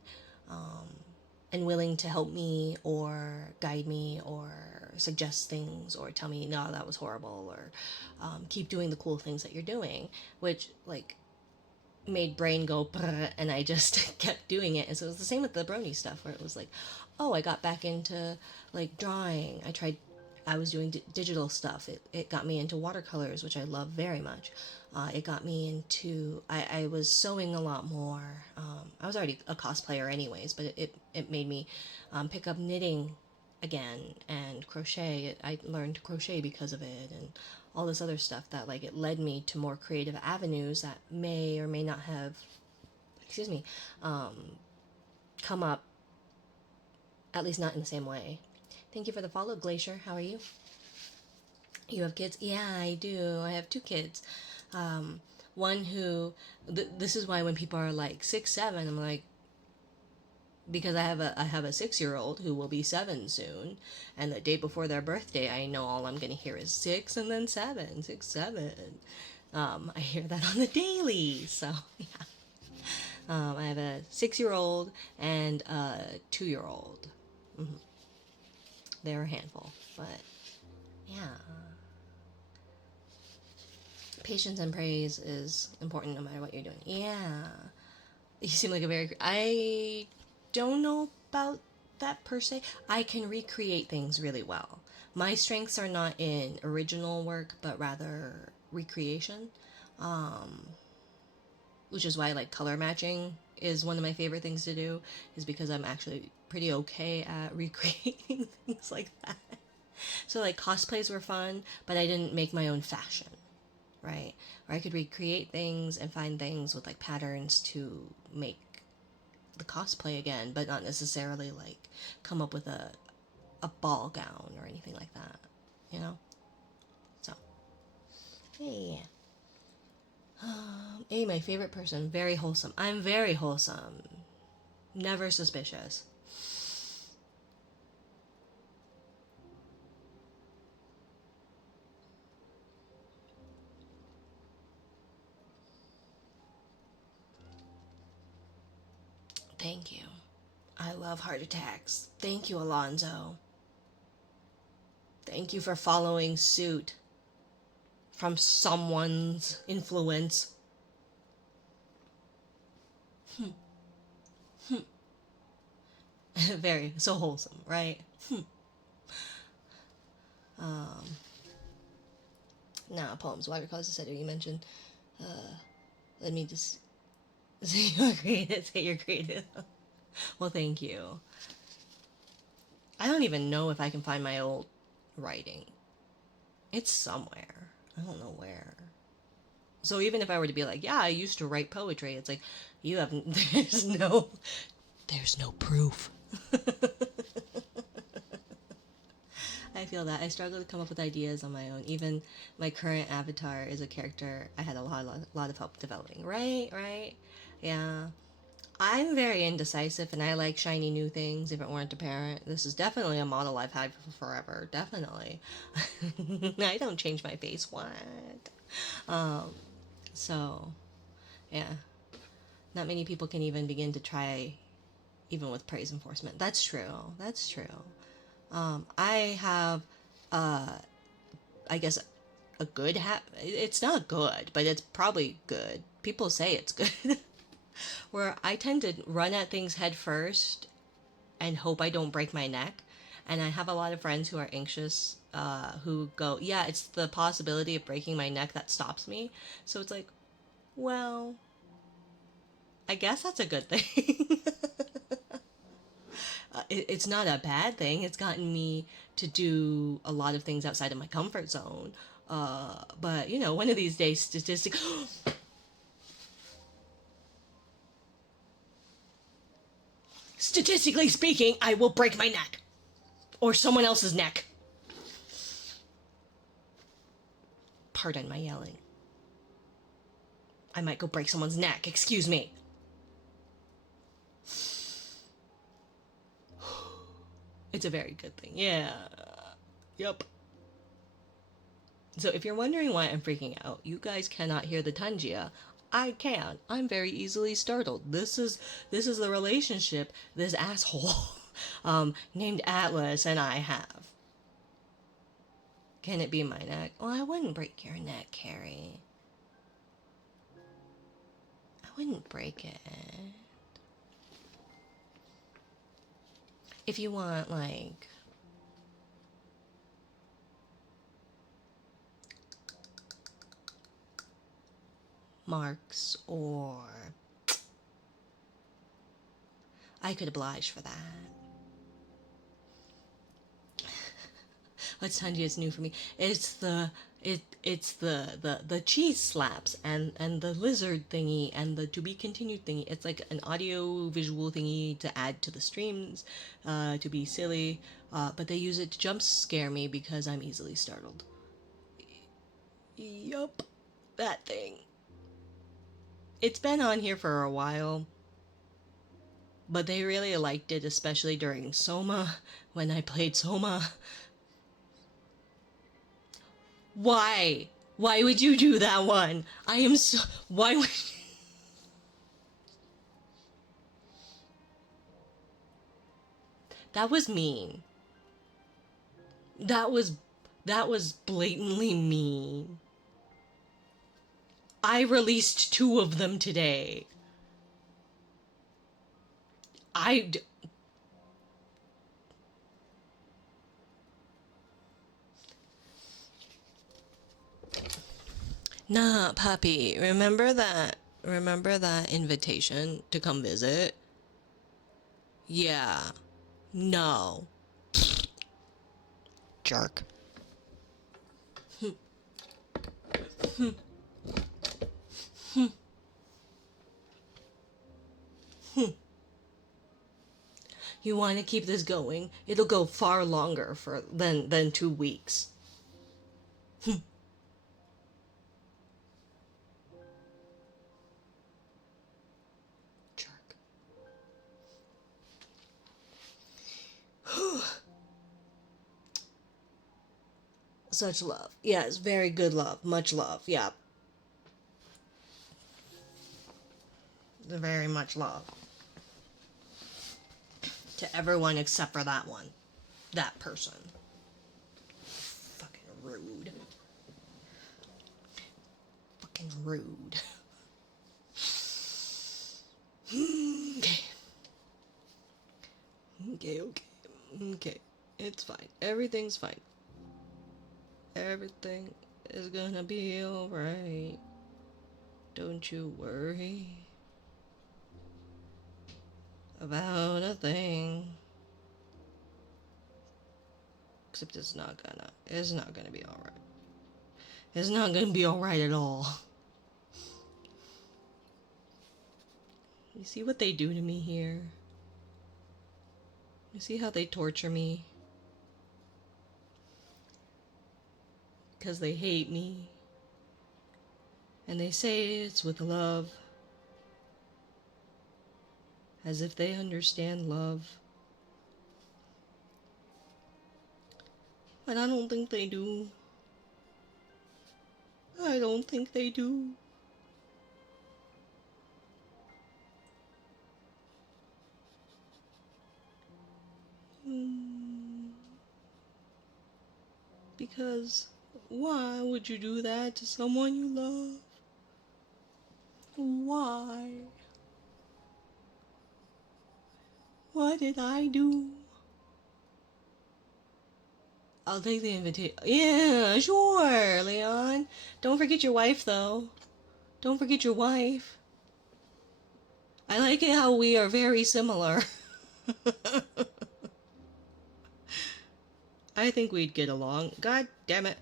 and willing to help me or guide me or suggest things or tell me no, that was horrible, or keep doing the cool things that you're doing, which like made brain go brr, and I just kept doing it. And so it was the same with the brony stuff, where it was like, oh, I got back into like drawing. I was doing digital stuff. It got me into watercolors, which I love very much. It got me into, I was sewing a lot more. I was already a cosplayer anyways, but it made me pick up knitting again, and crochet. I learned crochet because of it, and all this other stuff that like it led me to more creative avenues that may or may not have, excuse me, come up, at least not in the same way. Thank you for the follow, Glacier. How are you? You have kids? Yeah, I do. I have two kids. One who, this is why when people are like 6, 7, I'm like, because I have a 6-year-old who will be 7 soon, and the day before their birthday, I know all I'm gonna hear is 6 and then 7, 6, 7. I hear that on the daily, so yeah. I have a 6-year-old and a 2-year-old. Mm-hmm. They're a handful, but yeah. Patience and praise is important no matter what you're doing. Yeah. You seem like a very. I don't know about that per se. I can recreate things really well. My strengths are not in original work, but rather recreation, which is why like color matching is one of my favorite things to do, is because I'm actually pretty okay at recreating things like that. So like cosplays were fun, but I didn't make my own fashion, right? Or I could recreate things and find things with like patterns to make the cosplay again, but not necessarily like come up with a ball gown or anything like that, you know? So, hey. Hey, my favorite person, very wholesome. I'm very wholesome. Never suspicious. Thank you. I love heart attacks. Thank you, Alonzo. Thank you for following suit from someone's influence. Very so wholesome, right? um, Now poems. Why because the center you mentioned. Let me just say you're creative. Say you're creative. Well, thank you. I don't even know if I can find my old writing. It's somewhere. I don't know where. So even if I were to be like, yeah, I used to write poetry, it's like, you haven't, there's no proof. I feel that. I struggle to come up with ideas on my own. Even my current avatar is a character I had a lot of help developing. Right? Yeah. I'm very indecisive and I like shiny new things if it weren't apparent. This is definitely a model I've had for forever. Definitely. I don't change my face. What? Um, so, yeah. Not many people can even begin to try, even with praise enforcement. That's true. That's true. I have, I guess, a good It's not good, but it's probably good. People say it's good. Where I tend to run at things head first and hope I don't break my neck. And I have a lot of friends who are anxious, who go, yeah, it's the possibility of breaking my neck that stops me. So it's like, well, I guess that's a good thing. It's not a bad thing. It's gotten me to do a lot of things outside of my comfort zone. But, one of these days, statistically speaking, I will break my neck. Or someone else's neck. Pardon my yelling. I might go break someone's neck. Excuse me. It's a very good thing. Yeah. Yep. So if you're wondering why I'm freaking out, you guys cannot hear the Tangia. I can. I'm very easily startled. This is the relationship this asshole named Atlas and I have. Can it be my neck? Well, I wouldn't break your neck, Carrie. I wouldn't break it. If you want, like, marks, or I could oblige for that. What's Tangia is new for me. It's the cheese slaps and the lizard thingy and the to be continued thingy. It's like an audio visual thingy to add to the streams, to be silly. But they use it to jump scare me because I'm easily startled. Yup, that thing. It's been on here for a while, but they really liked it, especially during Soma, when I played Soma. Why? Why would you do that one? I am so... Why would... That was mean. That was blatantly mean. I released 2 of them today. Nah, puppy. Remember that invitation to come visit? Yeah. No. Jerk. You want to keep this going? It'll go far longer than 2 weeks. Jerk. Such love. Yes, very good love. Much love. Yeah. Very much love. to everyone except for that one. That person. Fucking rude. Fucking rude. Okay. Okay. It's fine. Everything's fine. Everything is gonna be alright. Don't you worry about a thing. Except it's not gonna be alright. It's not gonna be alright at all. You see what they do to me here? You see how they torture me? Because they hate me. And they say it's with love. As if they understand love. But I don't think they do. I don't think they do. Because why would you do that to someone you love? Why? What did I do? I'll take the invitation. Yeah, sure, Leon. Don't forget your wife, though. Don't forget your wife. I like it how we are very similar. I think we'd get along. God damn it.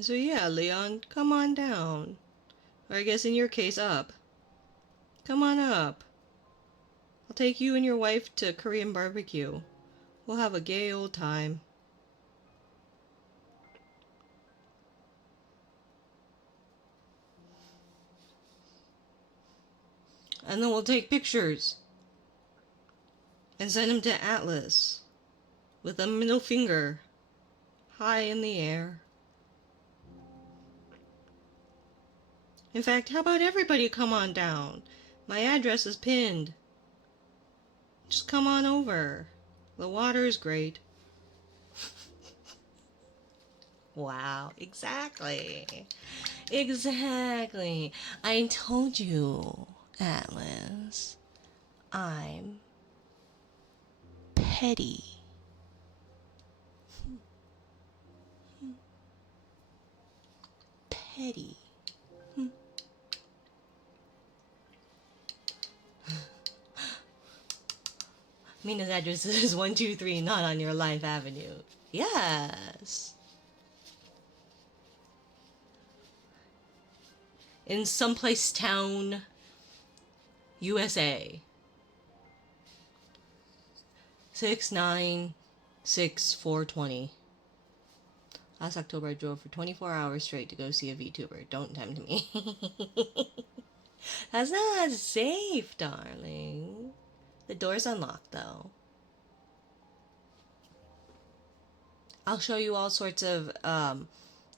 So yeah, Leon, come on down. Or I guess in your case, up. Come on up. I'll take you and your wife to Korean barbecue. We'll have a gay old time. And then we'll take pictures. And send them to Atlas. With a middle finger. High in the air. In fact, how about everybody come on down? My address is pinned. Just come on over. The water is great. Wow, exactly. Exactly. I told you, Atlas. I'm petty. Petty. Mina's address is 123 not on your life avenue. Yes. In someplace town, USA. 696-420. Last October I drove for 24 hours straight to go see a VTuber. Don't tempt me. That's not safe, darling. The door's unlocked, though. I'll show you all sorts of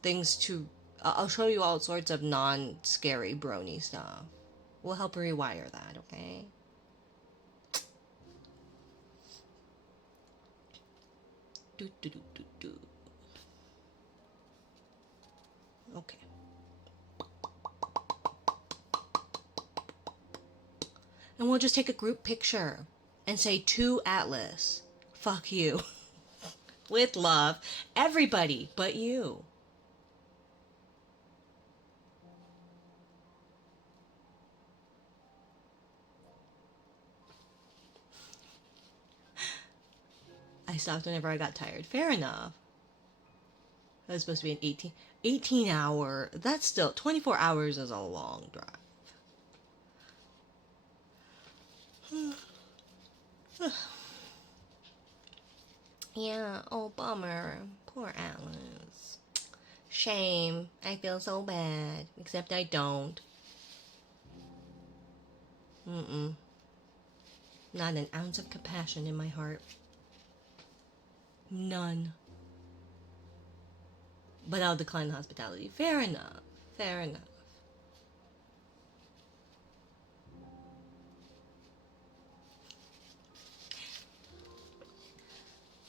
things to... I'll show you all sorts of non-scary brony stuff. We'll help rewire that, okay? Do, do, do, do, do. Okay. And we'll just take a group picture and say to Atlas, fuck you. With love. Everybody but you. I stopped whenever I got tired. Fair enough. That was supposed to be an 18 hour. That's still, 24 hours is a long drive. Yeah, oh bummer. Poor Atlas. Shame. I feel so bad. Except I don't. Not an ounce of compassion in my heart. None. But I'll decline hospitality. Fair enough. Fair enough.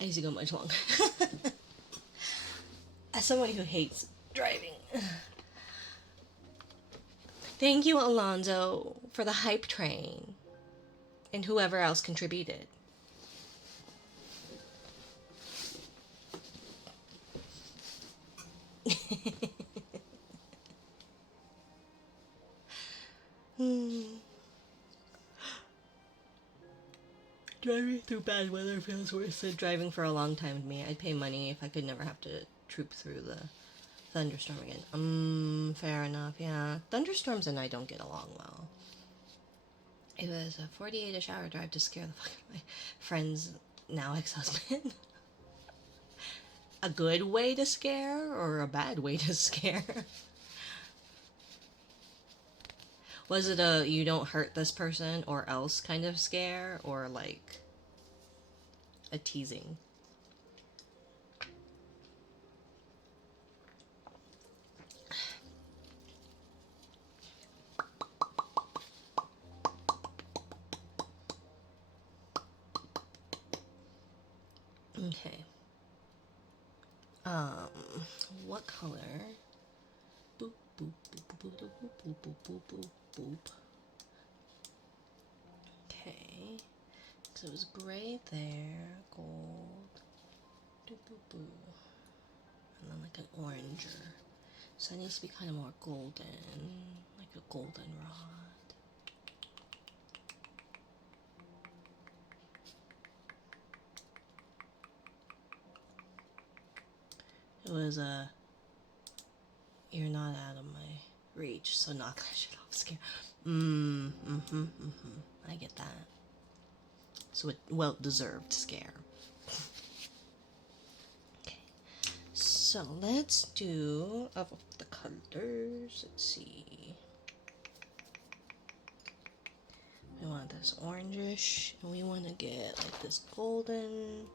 I used to go much longer. As someone who hates driving. Thank you, Alonzo, for the hype train. And whoever else contributed. Driving through bad weather feels worse than driving for a long time to me. I'd pay money if I could never have to troop through the thunderstorm again. Fair enough, yeah. Thunderstorms and I don't get along well. It was a 48-ish hour drive to scare the fuck out of my friend's now ex-husband. A good way to scare or a bad way to scare? Was it a you don't hurt this person or else kind of scare, or like a teasing? Okay. What color? Boop, boop, boop, boop, boop, boop, boop, boop, boop, boop. Okay. So it was gray there, gold, boop, boop, boop. And then like an oranger. So it needs to be kind of more golden, like a golden rod. It was a you're not out of my reach, so knock that shit off scare. I get that. So a well-deserved scare. Okay. So let's do of the colors. Let's see. We want this orangish, and we want to get like this golden,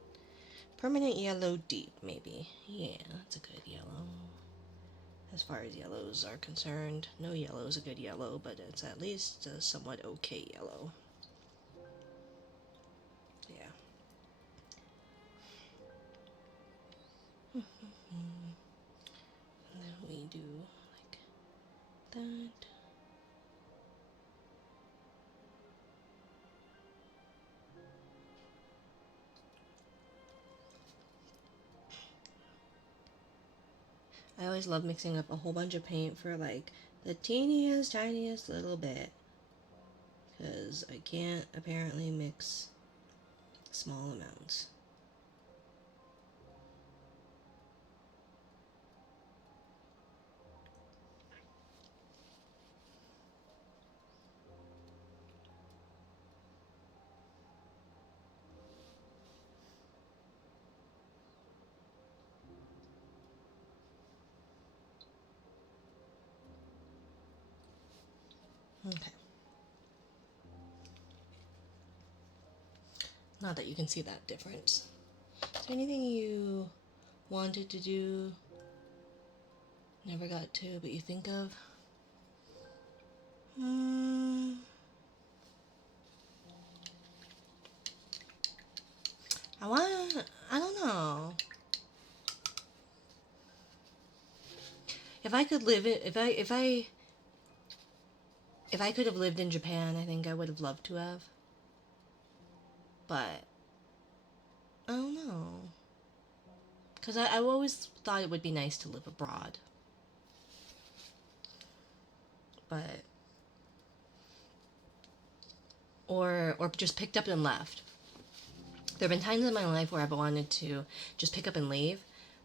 permanent yellow deep, maybe. Yeah, that's a good yellow. As far as yellows are concerned, no yellow is a good yellow, but it's at least a somewhat okay yellow. Yeah. And then we do like that. I always love mixing up a whole bunch of paint for like the teeniest, tiniest little bit. Because I can't apparently mix small amounts. Okay. Not that you can see that difference. Is there anything you wanted to do, never got to, but you think of? I don't know. If I could live it, if I could have lived in Japan, I think I would have loved to have. But I don't know. Because I always thought it would be nice to live abroad. But or just picked up and left. There have been times in my life where I've wanted to just pick up and leave,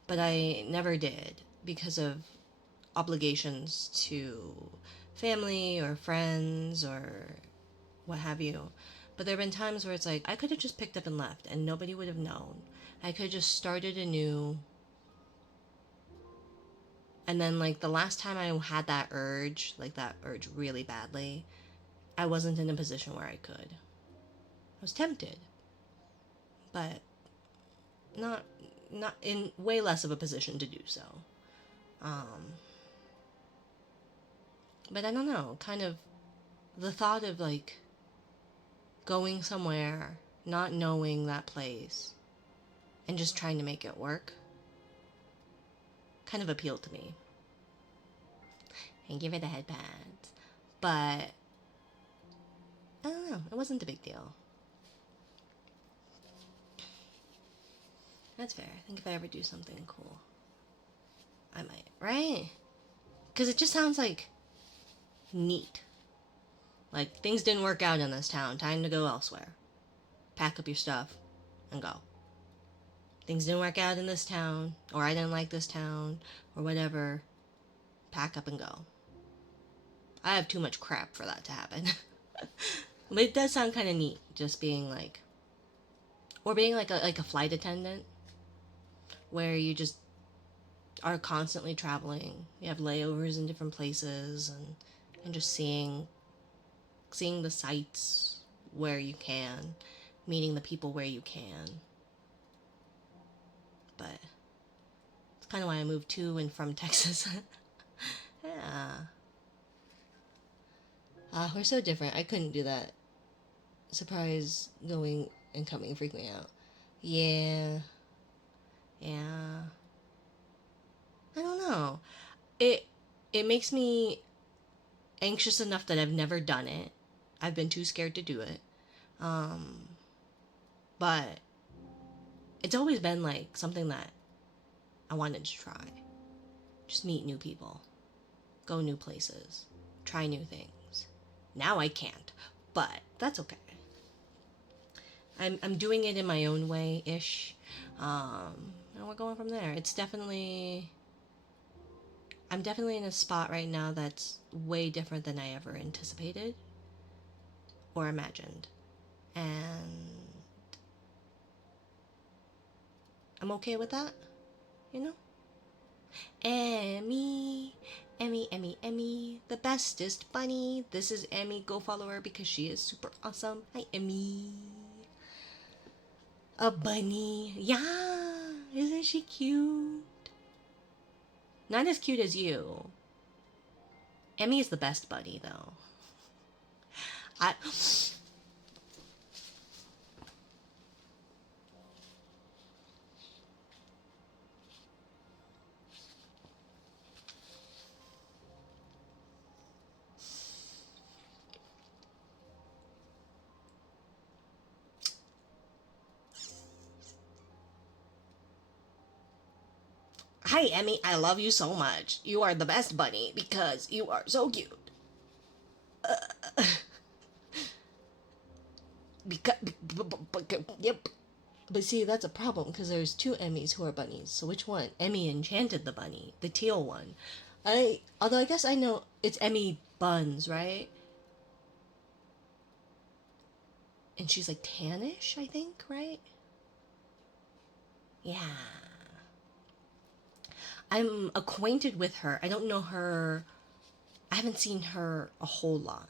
but I never did because of obligations to family or friends or what have you. But there have been times where it's like, I could have just picked up and left and nobody would have known. I could have just started anew. And then, like, the last time I had that urge, like that urge really badly, I wasn't in a position where I could. I was tempted. But not not in way less of a position to do so. Um, but I don't know, kind of the thought of like going somewhere, not knowing that place, and just trying to make it work kind of appealed to me. And give it a headband. But I don't know, it wasn't a big deal. That's fair. I think if I ever do something cool, I might, right? Because it just sounds like neat. Like, things didn't work out in this town. Time to go elsewhere. Pack up your stuff and go. Things didn't work out in this town, or I didn't like this town, or whatever. Pack up and go. I have too much crap for that to happen. But it does sound kind of neat, just being like, or being like a flight attendant, where you just are constantly traveling. You have layovers in different places, and just seeing the sights where you can, meeting the people where you can. But it's kind of why I moved to and from Texas. Yeah. We're so different. I couldn't do that. Surprise going and coming freak me out. Yeah. Yeah. I don't know. It makes me anxious enough that I've never done it. I've been too scared to do it. But it's always been like something that I wanted to try. Just meet new people, go new places, try new things. Now I can't, but that's okay. I'm doing it in my own way ish, and we're going from there. I'm definitely in a spot right now that's way different than I ever anticipated or imagined, and I'm okay with that, you know? Emmy, Emmy, the bestest bunny. This is Emmy. Go follow her because she is super awesome. Hi, Emmy. A bunny. Yeah, isn't she cute? Not as cute as you. Emmy is the best bunny, though. I. Hi, Emmy. I love you so much. You are the best bunny because you are so cute. Because, yep. But see, that's a problem because there's two Emmys who are bunnies. So which one? Emmy enchanted the bunny, the teal one. Although I guess I know it's Emmy Buns, right? And she's like tannish, I think, right? Yeah. I'm acquainted with her. I don't know her. I haven't seen her a whole lot.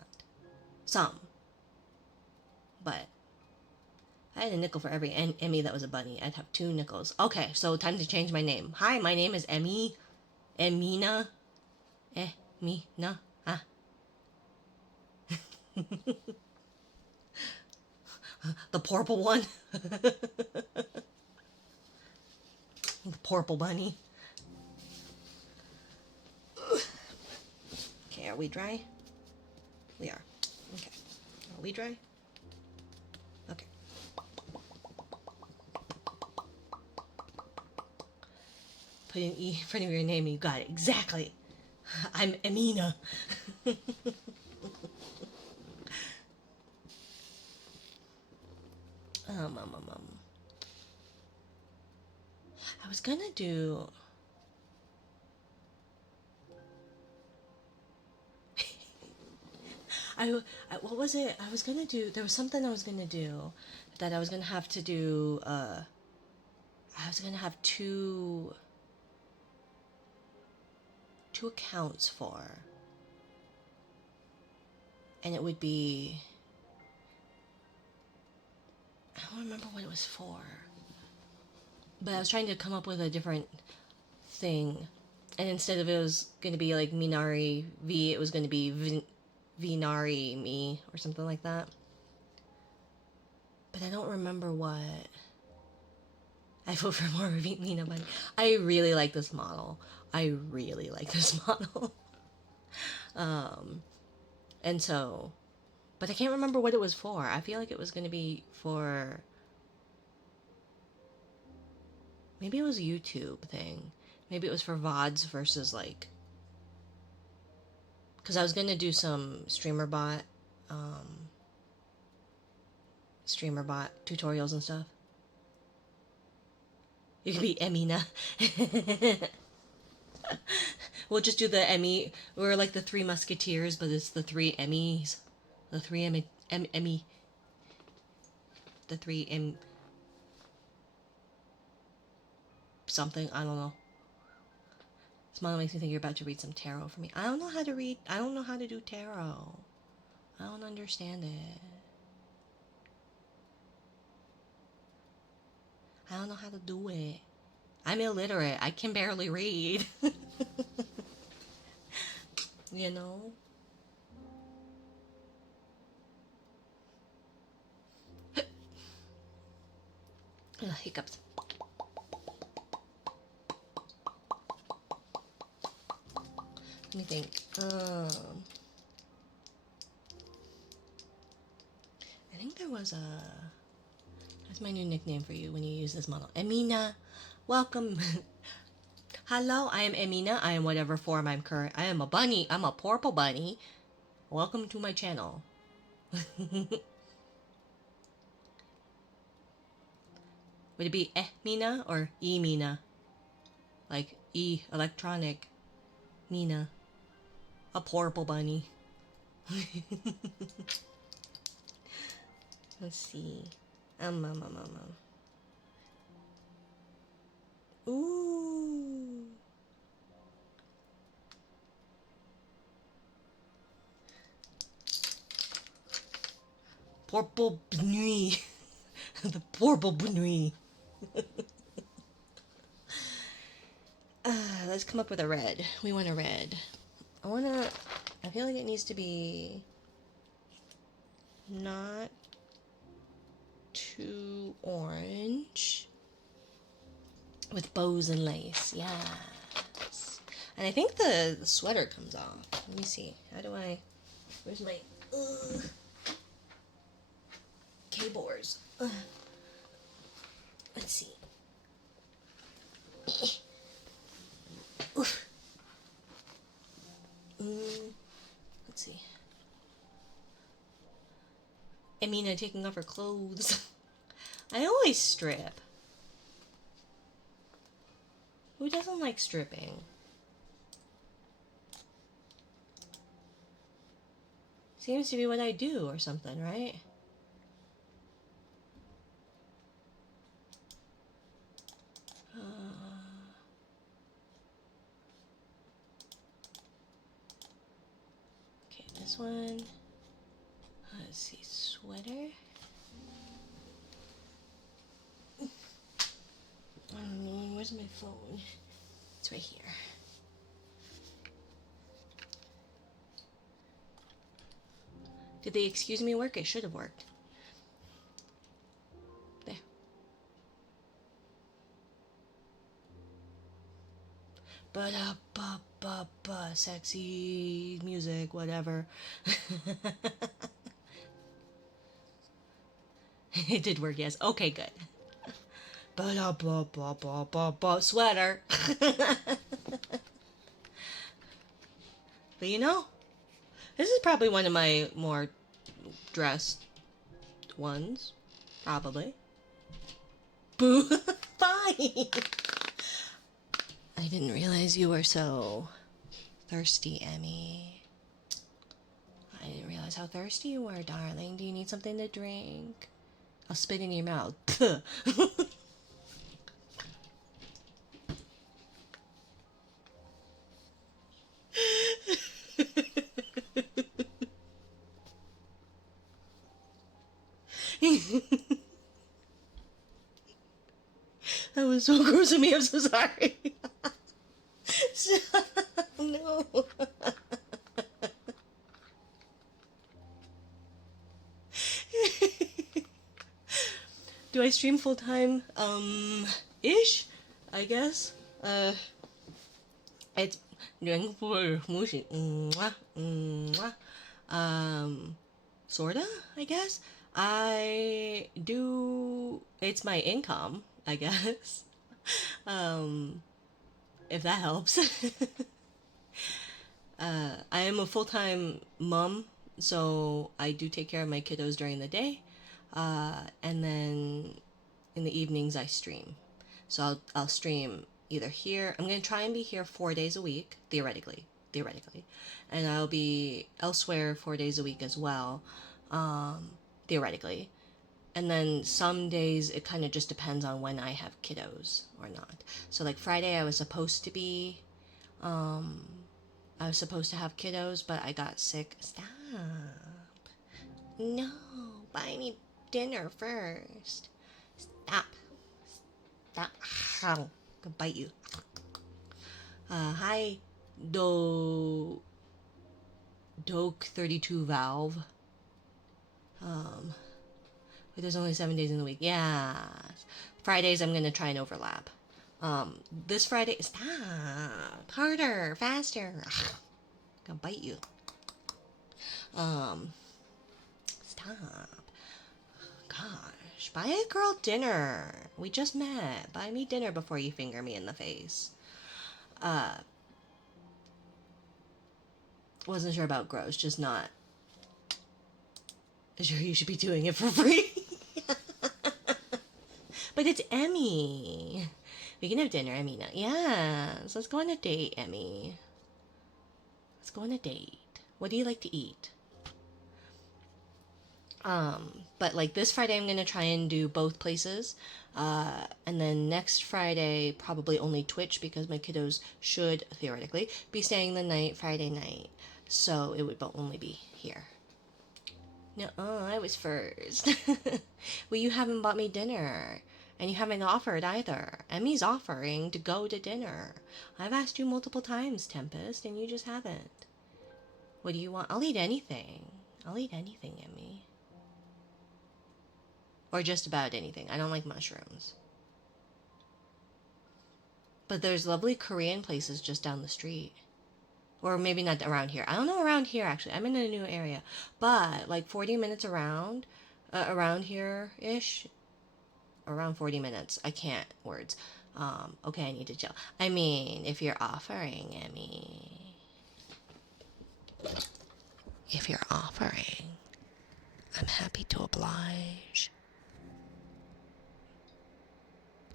Some. But I had a nickel for every Emmy that was a bunny. I'd have 2 nickels. Okay, so time to change my name. Hi, my name is Emmy. Emina. Emina. Ah. The purple one. The purple bunny. Okay, are we dry? We are. Okay. Are we dry? Okay. Put an E in front of your name and you got it. Exactly. I'm Amina. I was gonna do. What was it? I was gonna do. There was something I was gonna do that I was gonna have to do. I was gonna have two accounts for, and it would be. I don't remember what it was for. But I was trying to come up with a different thing. And instead of it was going to be like Minari V, it was going to be Vinari Me or something like that. But I don't remember what. I vote for more Mina Bunny. I really like this model. I really like this model. And so, but I can't remember what it was for. I feel like it was going to be for. Maybe it was a YouTube thing. Maybe it was for VODs versus like. Because I was going to do some streamer bot tutorials and stuff. You could be Emina. We'll just do the Emmy. We're like the three musketeers, but it's the three Emmys. The three Emmy. The three something. I don't know. Smile makes me think you're about to read some tarot for me. I don't know how to read. I don't know how to do tarot. I don't understand it. I don't know how to do it. I'm illiterate. I can barely read. You know? Ugh, hiccups. Let me think. I think there was a... That's my new nickname for you when you use this model. Emina, welcome. Hello, I am Emina. I am whatever form I'm current. I am a bunny. I'm a purple bunny. Welcome to my channel. Would it be Mina or Mina? Like electronic Mina. A purple bunny. Let's see. Ooh. Purple bunny. The purple bunny. Let's come up with a red. We want a red. I feel like it needs to be not too orange. With bows and lace. Yes. And I think the sweater comes off. Let me see. How do I... Where's my... keyboards. Let's see. Let's see. Emina taking off her clothes. I always strip. Who doesn't like stripping? Seems to be what I do or something, right? Okay, this one. Let's see, sweater. Where's my phone? It's right here. Did they excuse me work? It should have worked. There. Ba-da-ba-ba-ba. Sexy music, whatever. It did work, yes. Okay, good. Ba-da-ba-ba-ba-ba-ba. Sweater. But you know, this is probably one of my more dressed ones. Probably. Boo. Fine. I didn't realize you were so thirsty, Emmy. I didn't realize how thirsty you were, darling. Do you need something to drink? I'll spit in your mouth. was so gross of me. I'm so sorry. No. Do I stream full time? Ish, I guess. It's doing for music. Sorta, I guess. I do. It's my income, I guess. Um, if that helps. I am a full time mom, so I do take care of my kiddos during the day, and then in the evenings I stream. So I'll stream either here. I'm gonna try and be here 4 days a week, theoretically, and I'll be elsewhere 4 days a week as well, theoretically. And then some days it kind of just depends on when I have kiddos or not. So like Friday um, I was supposed to have kiddos, but I got sick. Stop. No, buy me dinner first. Stop. Stop. Ow. I'll bite you. Hi, Doke 32 Valve. But there's only 7 days in the week. Yeah. Fridays I'm gonna try and overlap. This Friday, stop. Harder, faster. Ugh, I'll bite you. Stop. Gosh, buy a girl dinner. We just met. Buy me dinner before you finger me in the face. Wasn't sure about gross, just not sure you should be doing it for free. But it's Emmy. We can have dinner, Emmy. Now. Yes, let's go on a date, Emmy. Let's go on a date. What do you like to eat? But like this Friday, I'm gonna try and do both places. And then next Friday, probably only Twitch because my kiddos should theoretically be staying the night Friday night. So it would only be here. No, I was first. Well, you haven't bought me dinner. And you haven't offered either. Emmy's offering to go to dinner. I've asked you multiple times, Tempest, and you just haven't. What do you want? I'll eat anything. I'll eat anything, Emmy. Or just about anything. I don't like mushrooms. But there's lovely Korean places just down the street. Or maybe not around here. I don't know around here, actually. I'm in a new area. But, like, 40 minutes around here-ish. Around 40 minutes. I can't words. Okay, I need to chill. I mean, if you're offering, Emmy. If you're offering, I'm happy to oblige.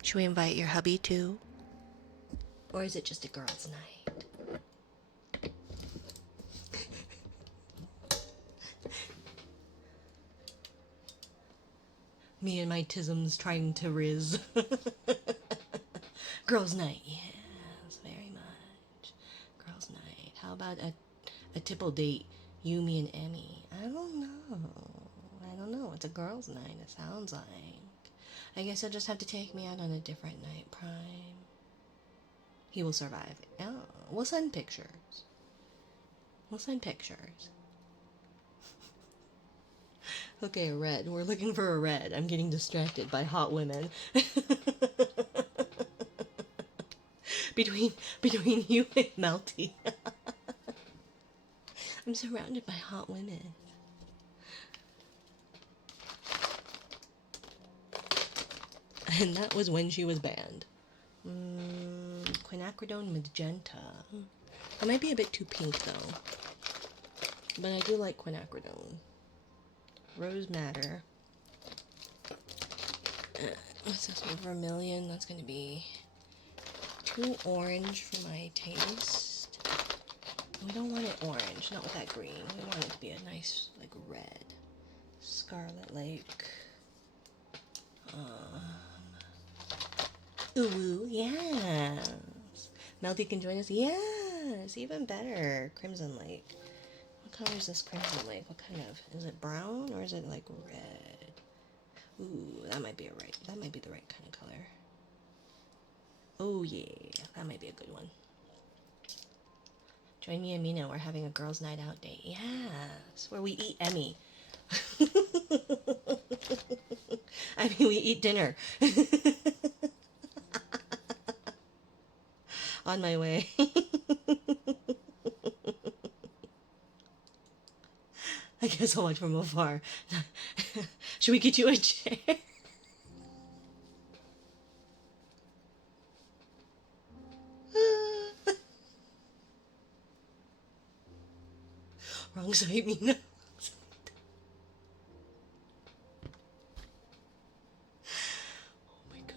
Should we invite your hubby too? Or is it just a girls' night? Me and my tisms trying to riz. Girls' night, yes, very much. Girls' night. How about a tipple date? You, me, and Emmy. I don't know. It's a girls' night, it sounds like. I guess you'll just have to take me out on a different night, Prime. He will survive. Oh, we'll send pictures. Okay, a red. We're looking for a red. I'm getting distracted by hot women. between you and Melty. I'm surrounded by hot women. And that was when she was banned. Quinacridone magenta. It might be a bit too pink though. But I do like quinacridone. Rose madder. What's this one? Vermilion. That's gonna be too orange for my taste. We don't want it orange, not with that green. We want it to be a nice, like, red. Scarlet Lake. Ooh, yes. Melty can join us? Yes, even better. Crimson Lake. What color is this Crimson Lake? What kind of, is it brown or is it like red? Ooh, that might be the right kind of color. Oh yeah, that might be a good one. Join me and Mina. We're having a girls' night out date. Yes, where we eat Emmy. I mean, we eat dinner. On my way. I guess I'll watch from afar. Should we get you a chair? Wrong side, Mina. Oh my god.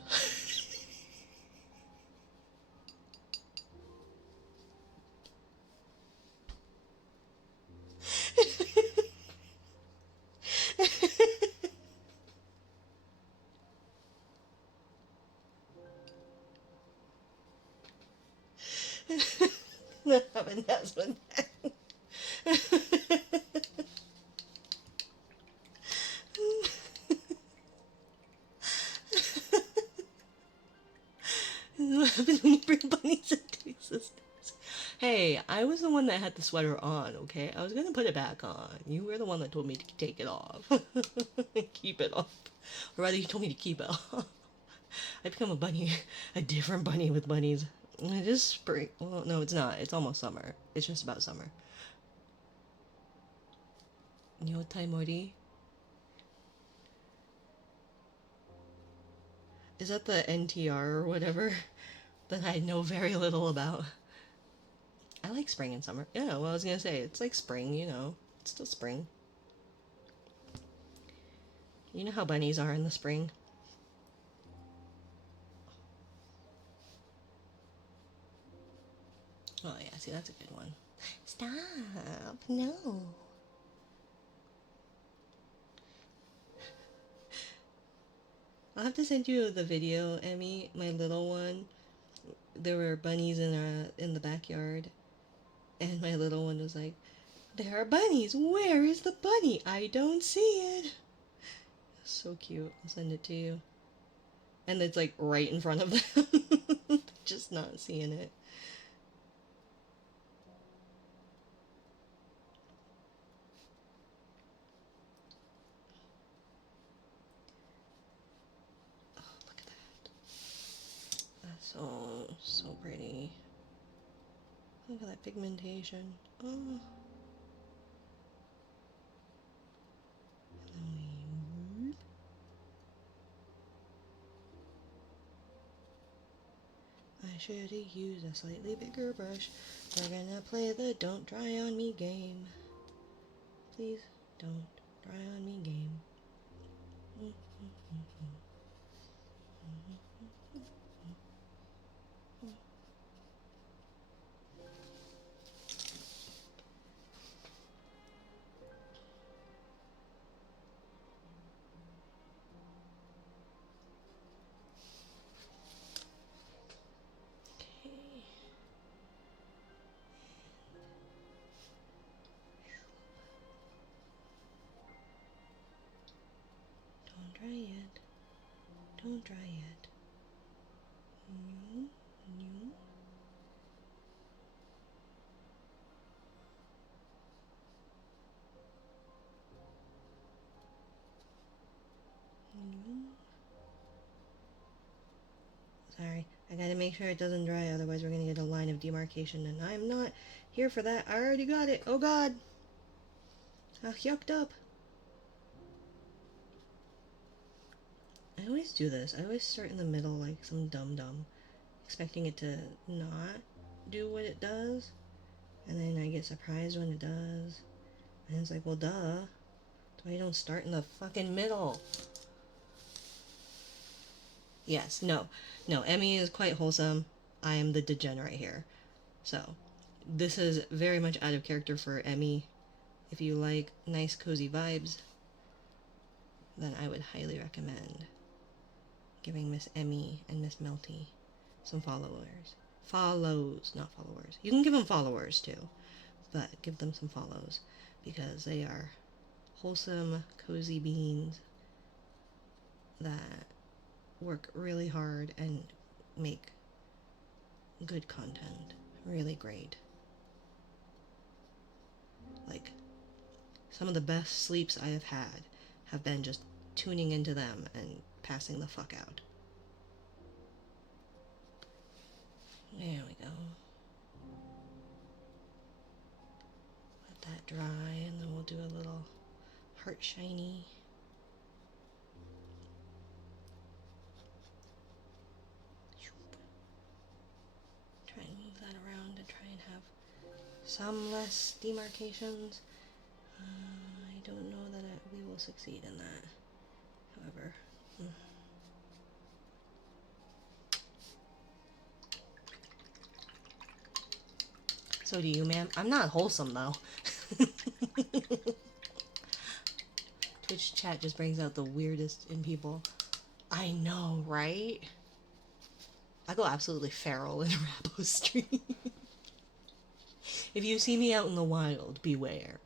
Not having that one. What happens when you bring bunnies into existence? Hey, I was the one that had the sweater on, okay? I was gonna put it back on. You were the one that told me to take it off. Keep it off. Or rather, you told me to keep it off. I become a bunny, a different bunny with bunnies. It is spring. Well, no, it's not. It's almost summer. It's just about summer. Nyotai Mori? Is that the NTR or whatever that I know very little about? I like spring and summer. Yeah, well, I was gonna say, it's like spring, you know. It's still spring. You know how bunnies are in the spring? Oh, yeah, see, that's a good one. Stop! No! I'll have to send you the video, Emmy, my little one. There were bunnies in the backyard, and my little one was like, "There are bunnies! Where is the bunny? I don't see it!" So cute. I'll send it to you. And it's like right in front of them. Just not seeing it. Oh, look at that. That's so pretty. Look at that pigmentation. Oh. I should have used a slightly bigger brush. We're gonna play the don't dry on me game. Please don't dry on me game. Okay. Don't dry yet. Don't dry yet. New. Sorry, I gotta make sure it doesn't dry, otherwise we're gonna get a line of demarcation, and I'm not here for that. I already got it. Oh god! I yucked up. I always do this. I always start in the middle like some dum-dum, expecting it to not do what it does, and then I get surprised when it does. And it's like, well, duh. That's why you don't start in the fucking middle. Yes, no. Emmy is quite wholesome. I am the degenerate here. So, this is very much out of character for Emmy. If you like nice, cozy vibes, then I would highly recommend giving Miss Emmy and Miss Melty some followers. Follows, not followers. You can give them followers too, but give them some follows because they are wholesome, cozy beings that work really hard and make good content. Really great. Like, some of the best sleeps I have had have been just tuning into them and passing the fuck out. There we go. Let that dry, and then we'll do a little heart shiny. Try and move that around to try and have some less demarcations. I don't know that we will succeed in that, however. So do you, ma'am. I'm not wholesome, though. Twitch chat just brings out the weirdest in people. I know, right? I go absolutely feral in a Rabo stream. If you see me out in the wild, beware.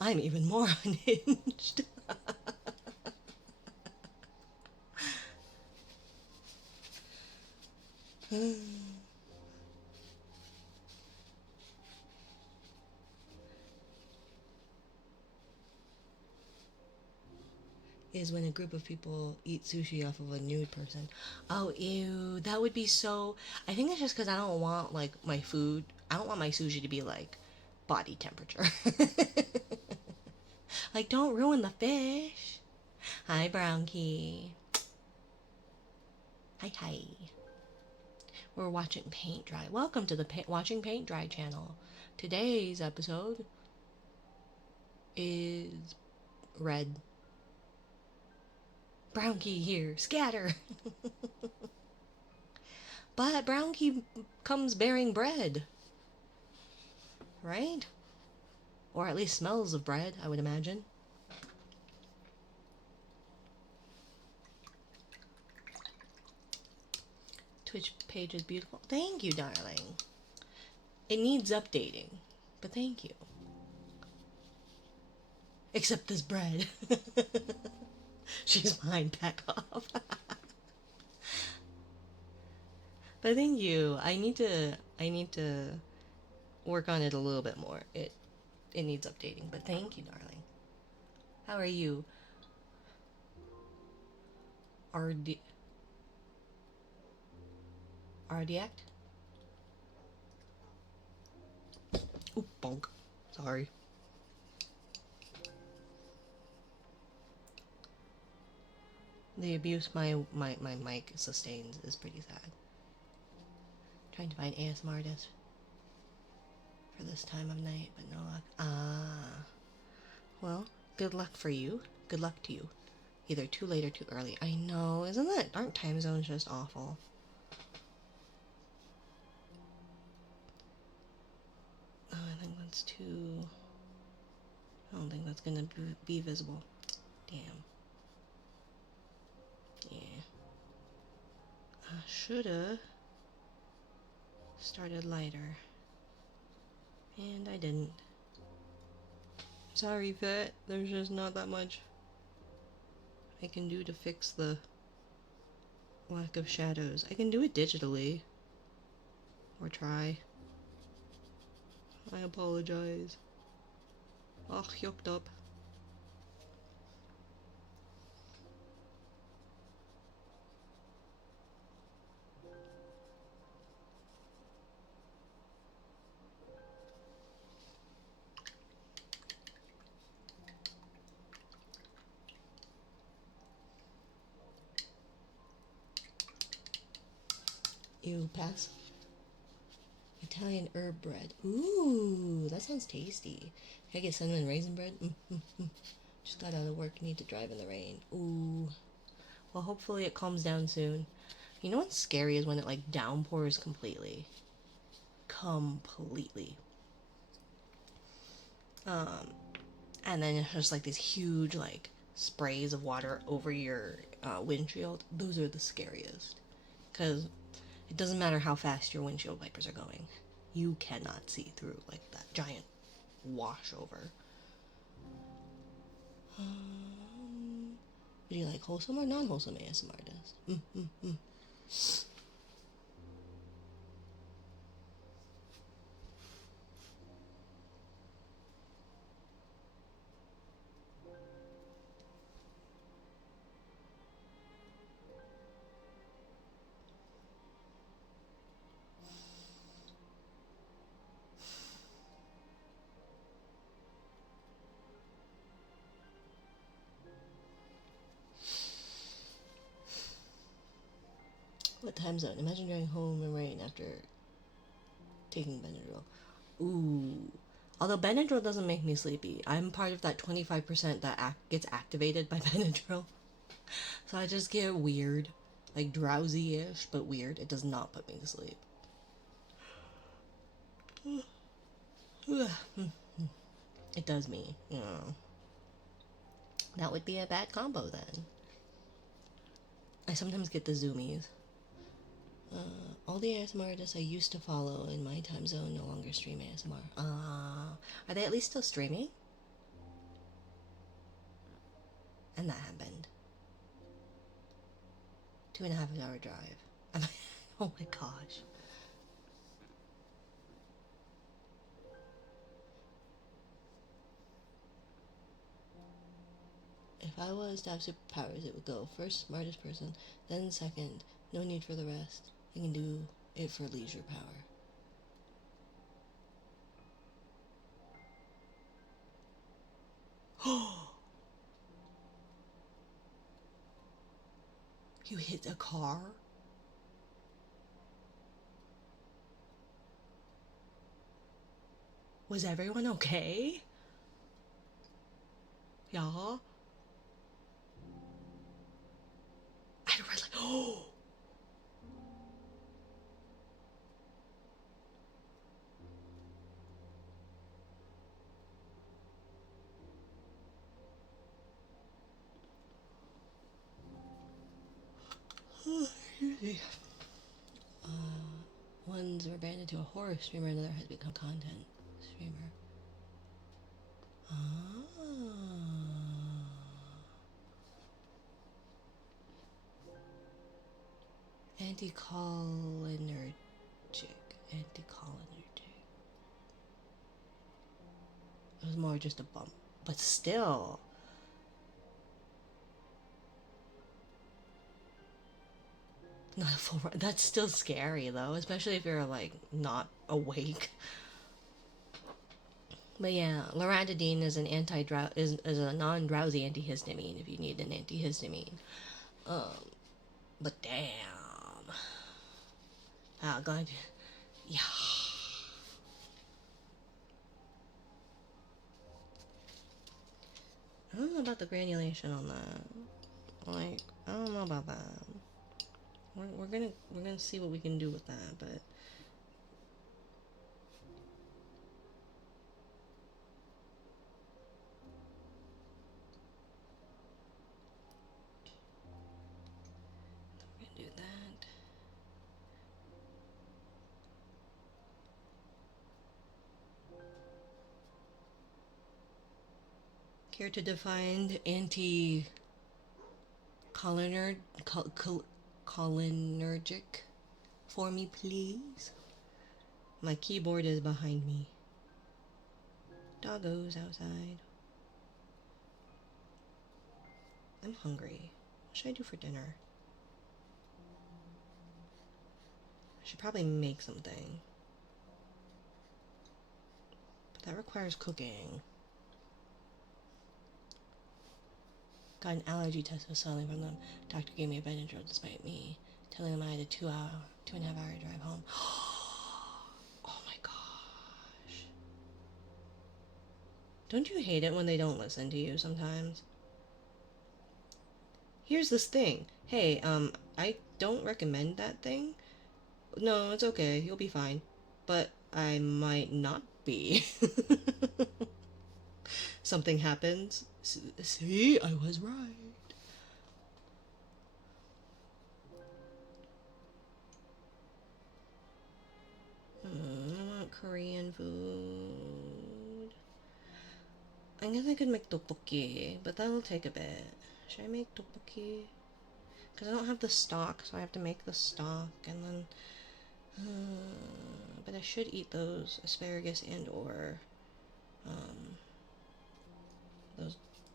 I'm even more unhinged. Is when a group of people eat sushi off of a nude person. Oh, ew. That would be so... I think it's just because I don't want, like, my food... I don't want my sushi to be, like, body temperature. Like, don't ruin the fish. Hi, Brown Key. Hi, hi. We're watching paint dry. Welcome to the Watching Paint Dry channel. Today's episode is red. Brown Key here. Scatter. But Brown Key comes bearing bread. Right? Or at least smells of bread, I would imagine. Twitch page is beautiful. Thank you, darling. It needs updating, but thank you. Except this bread. She's mine, back off. But thank you. I need to work on it a little bit more. It needs updating, but thank you, darling. How are you? Ardiact? Oop, bonk. Sorry. The abuse my mic sustains is pretty sad. Trying to find ASMR artists for this time of night, but no luck. Ah. Well, good luck for you. Good luck to you. Either too late or too early. I know, aren't time zones just awful? Oh, I think that's too... I don't think that's gonna be visible. Damn. Yeah. I shoulda started lighter. And I didn't. Sorry, Vet. There's just not that much I can do to fix the lack of shadows. I can do it digitally. Or try. I apologize. Ach, yucked up. Ew, pass. Italian herb bread. Ooh, that sounds tasty. Can I get cinnamon raisin bread? Just got out of work, need to drive in the rain. Ooh. Well, hopefully it calms down soon. You know what's scary is when it, like, downpours completely. Completely. And then it's just, like, these huge, like, sprays of water over your windshield. Those are the scariest. Because it doesn't matter how fast your windshield wipers are going. You cannot see through, like, that giant wash over. Would you like wholesome or non-wholesome ASMR artist? What time zone? Imagine driving home in rain after taking Benadryl. Ooh. Although Benadryl doesn't make me sleepy, I'm part of that 25% that gets activated by Benadryl. So I just get weird, like drowsy-ish, but weird. It does not put me to sleep. It does me, you know. That would be a bad combo then. I sometimes get the zoomies. All the ASMR artists I used to follow in my time zone no longer stream ASMR. Are they at least still streaming? And that happened. 2.5 hour drive. Oh my gosh. If I was to have superpowers, it would go first smartest person, then second, no need for the rest. I can do it for leisure power. You hit a car? Was everyone okay? Yeah? I was like, oh! One's rebranded to a horror streamer, another has become content streamer. Ah. Anticholinergic. Anticholinergic. It was more just a bump. But still. Not a full run. That's still scary though, especially if you're like not awake. But yeah, loratadine is an is a non-drowsy antihistamine if you need an antihistamine. But damn. Oh god. Yeah. I don't know about the granulation on that. Like, I don't know about that. We're gonna see what we can do with that, but we're gonna do that. Care to define cholinergic for me, please? My keyboard is behind me. Doggos outside. I'm hungry. What should I do for dinner? I should probably make something. But that requires cooking. Got an allergy test was selling from them. Doctor gave me a Benadryl despite me telling them I had a 2.5 hour drive home. Oh my gosh. Don't you hate it when they don't listen to you sometimes? Here's this thing. Hey, I don't recommend that thing. No, it's okay. You'll be fine. But I might not be. Something happens. See, I was right. I want Korean food. I guess I could make tteokbokki, but that'll take a bit. Should I make tteokbokki? Because I don't have the stock, so I have to make the stock, and then... but I should eat those asparagus and or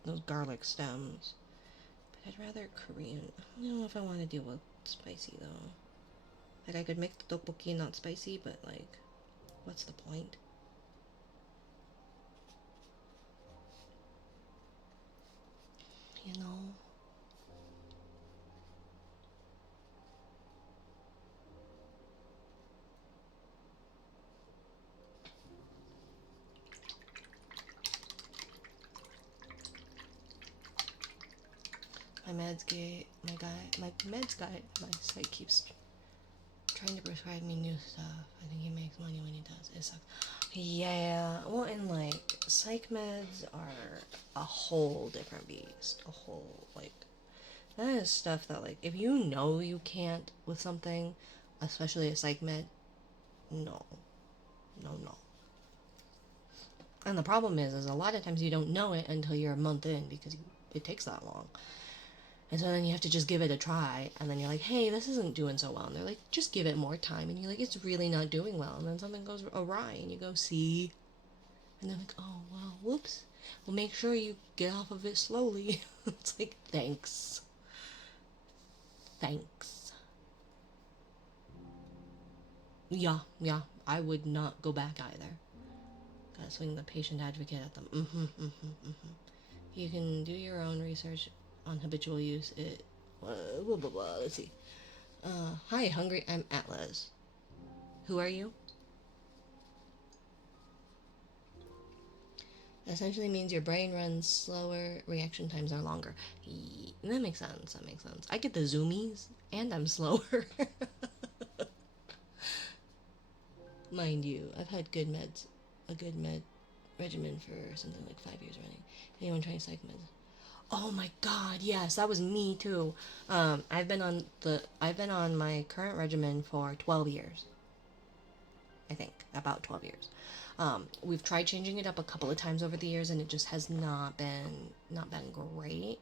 those garlic stems. But I'd rather Korean. I don't know if I want to deal with spicy though. Like I could make the tteokbokki not spicy, but like, what's the point? You know? my meds guy, my site keeps trying to prescribe me new stuff. I think he makes money when he does. It sucks. Yeah, well, and like psych meds are a whole different beast. A whole like that is stuff that like if you know you can't with something, especially a psych med, no, no. And the problem is a lot of times you don't know it until you're a month in because it takes that long. And so then you have to just give it a try, and then you're like, hey, this isn't doing so well. And they're like, just give it more time. And you're like, it's really not doing well. And then something goes awry, and you go, see? And they're like, oh, well, whoops. Well, make sure you get off of it slowly. It's like, thanks. Thanks. Yeah, I would not go back either. Gotta swing the patient advocate at them. You can do your own research on habitual use. Let's see. Hi, hungry. I'm Atlas. Who are you? Essentially means your brain runs slower, reaction times are longer. That makes sense. I get the zoomies, and I'm slower. Mind you, I've had a good med regimen for something like 5 years running. Anyone trying psych meds? Oh my god, yes, that was me too. I've been on my current regimen for 12 years. I think about 12 years. We've tried changing it up a couple of times over the years, and it just has not been great.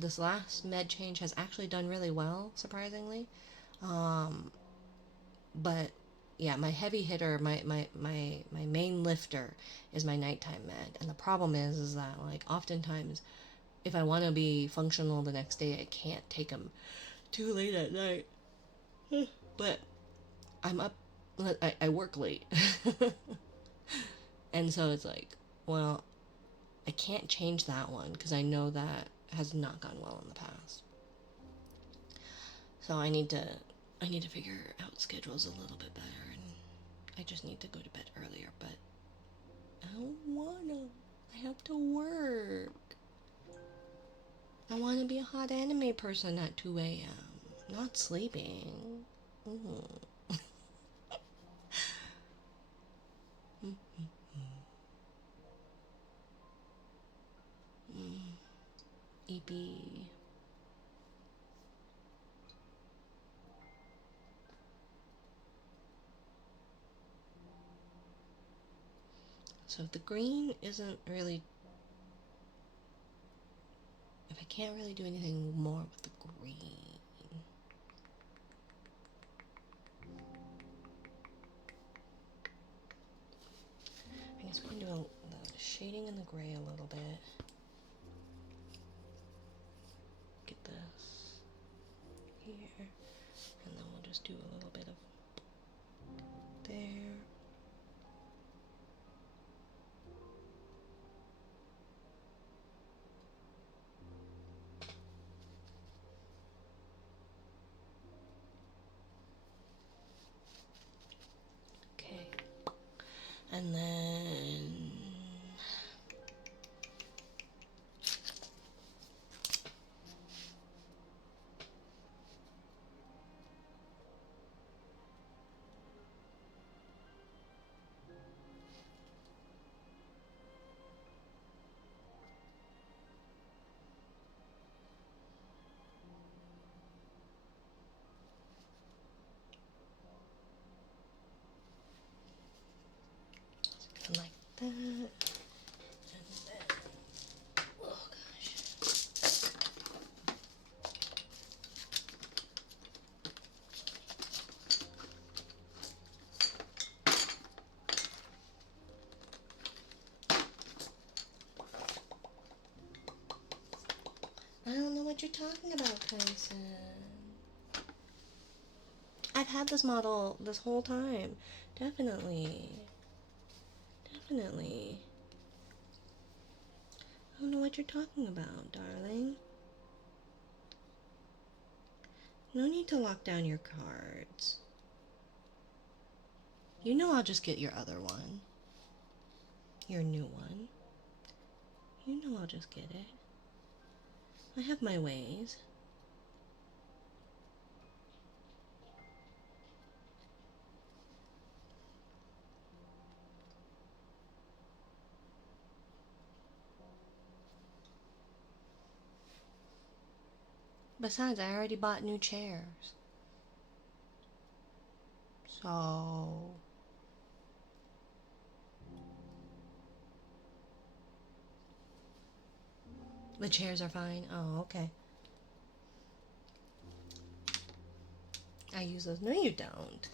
This last med change has actually done really well, surprisingly. But yeah, my heavy hitter, my main lifter is my nighttime med, and the problem is that like oftentimes, if I want to be functional the next day, I can't take them too late at night. But I'm up. I work late, and so it's like, well, I can't change that one because I know that has not gone well in the past. So I need to figure out schedules a little bit better, and I just need to go to bed earlier. But I don't wanna. I have to work. I want to be a hot anime person at 2 a.m. Not sleeping. EP. So if the green isn't really, if I can't really do anything more with the green, I guess we can do the shading in the gray a little bit. Get this here, and then we'll just do a little bit of there. Okay, and then like that, and then, oh gosh. I don't know what you're talking about, Tyson. I've had this model this whole time. Definitely. Definitely. I don't know what you're talking about, darling. No need to lock down your cards. You know I'll just get your other one. Your new one. You know I'll just get it. I have my ways. Besides, I already bought new chairs. So... The chairs are fine? Oh, okay. I use those. No, you don't.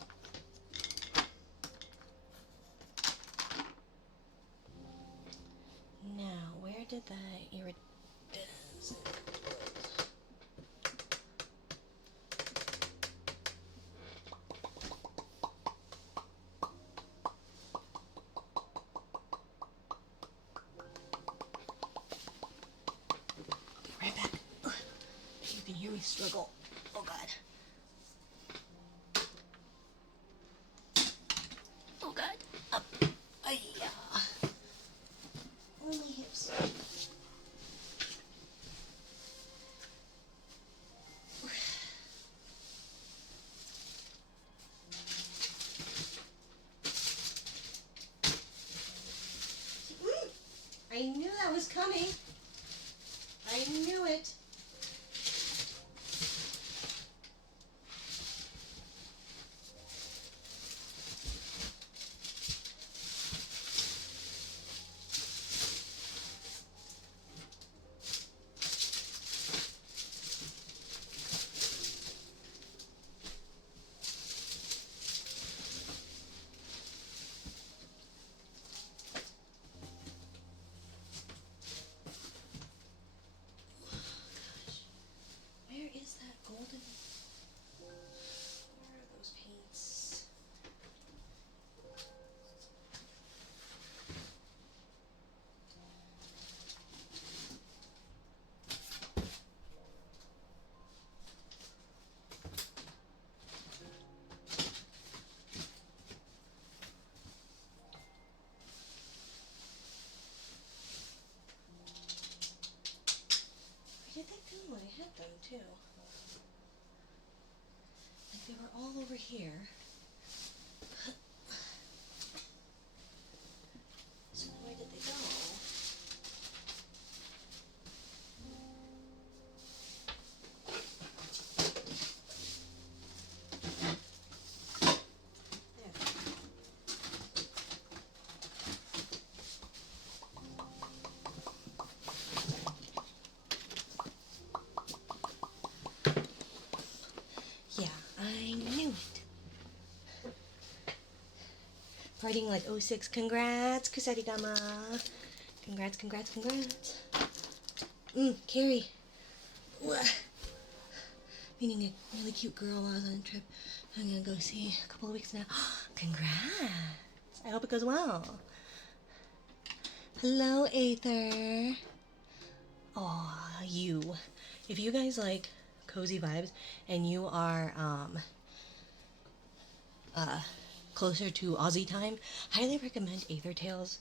Now, where did that iridescent go? Right back. Ugh. You can hear me struggle. Oh god. Oh god. Up. Ay-ya. Only hips. I knew that was coming. I knew it. Where is that golden? Where are those paints? Where did they go? I had them too. Like they were all over here. So where did they go? Yeah, I knew it. Writing like 06, congrats, Kusarigama. Congrats, congrats, congrats. Carrie. Meeting a really cute girl while I was on a trip. I'm gonna go see a couple of weeks now. Congrats. I hope it goes well. Hello, Aether. Aw, you. If you guys like cozy vibes and you are closer to Aussie time, highly recommend Aether Tales.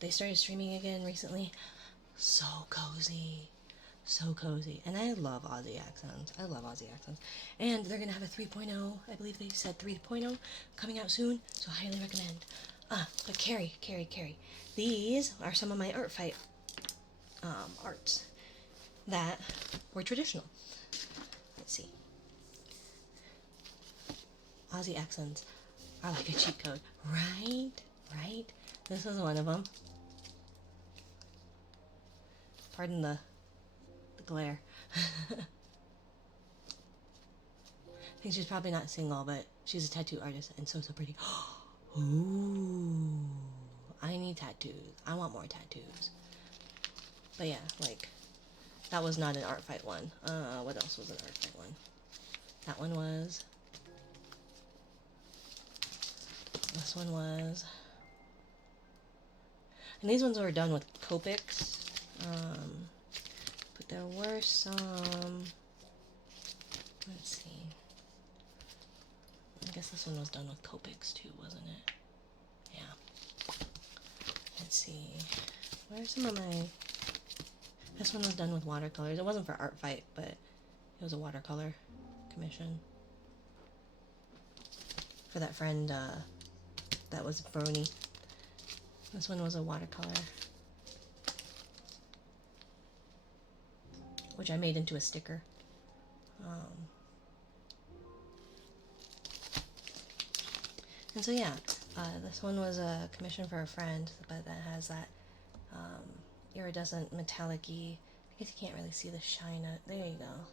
They started streaming again recently. So cozy. So cozy. And I love Aussie accents. I love Aussie accents. And they're going to have a 3.0. I believe they said 3.0 coming out soon. So I highly recommend. But Carrie. These are some of my art fight arts that were traditional. Let's see. Aussie accents are like a cheat code. Right? This was one of them. Pardon the glare. I think she's probably not single, but she's a tattoo artist and so pretty. Ooh, I need tattoos. I want more tattoos. But yeah, like, that was not an art fight one. What else was an art fight one? That one was. This one was. And these ones were done with Copics. But there were some. Let's see. I guess this one was done with Copics too, wasn't it? Yeah. Let's see. Where are some of my. This one was done with watercolors. It wasn't for Art Fight, but it was a watercolor commission. For that friend that was Brony. This one was a watercolor, which I made into a sticker. And so yeah, this one was a commission for a friend, but that has that iridescent metallic-y. I guess you can't really see the shine. There you go.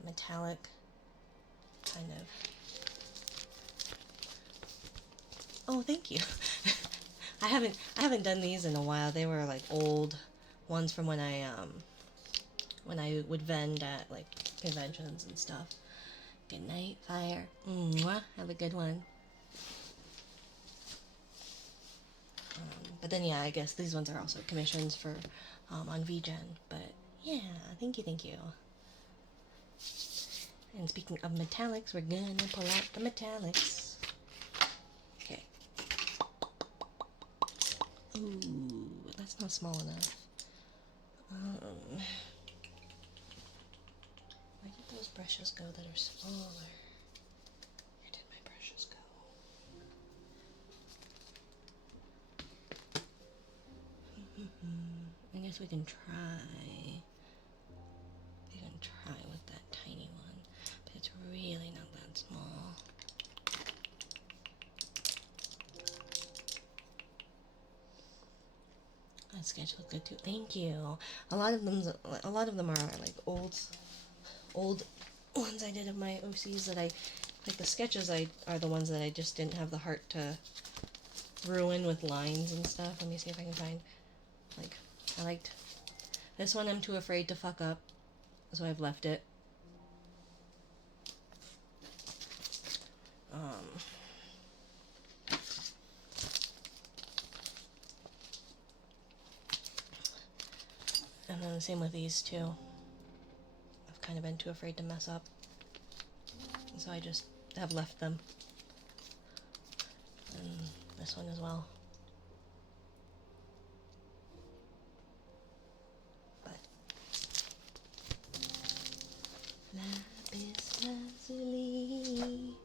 The metallic kind of. Oh, thank you. I haven't done these in a while. They were like old ones from when I would vend at like conventions and stuff. Good night, Fire. Mwah. Have a good one. But then yeah, I guess these ones are also commissions for on VGen. But yeah, thank you. And speaking of metallics, we're gonna pull out the metallics. Okay. Ooh, that's not small enough. Where did those brushes go that are smaller? Where did my brushes go? I guess we can try. We can try with that tiny one, but it's really not that small. That sketch looked good too. Thank you. A lot of them are like old ones I did of my OCs that I like. The sketches are the ones that I just didn't have the heart to ruin with lines and stuff. Let me see if I can find. Like, I liked this one. I'm too afraid to fuck up, so I've left it. And then the same with these two. I've kind of been too afraid to mess up, and so I just have left them. And this one as well. But lapis lazuli,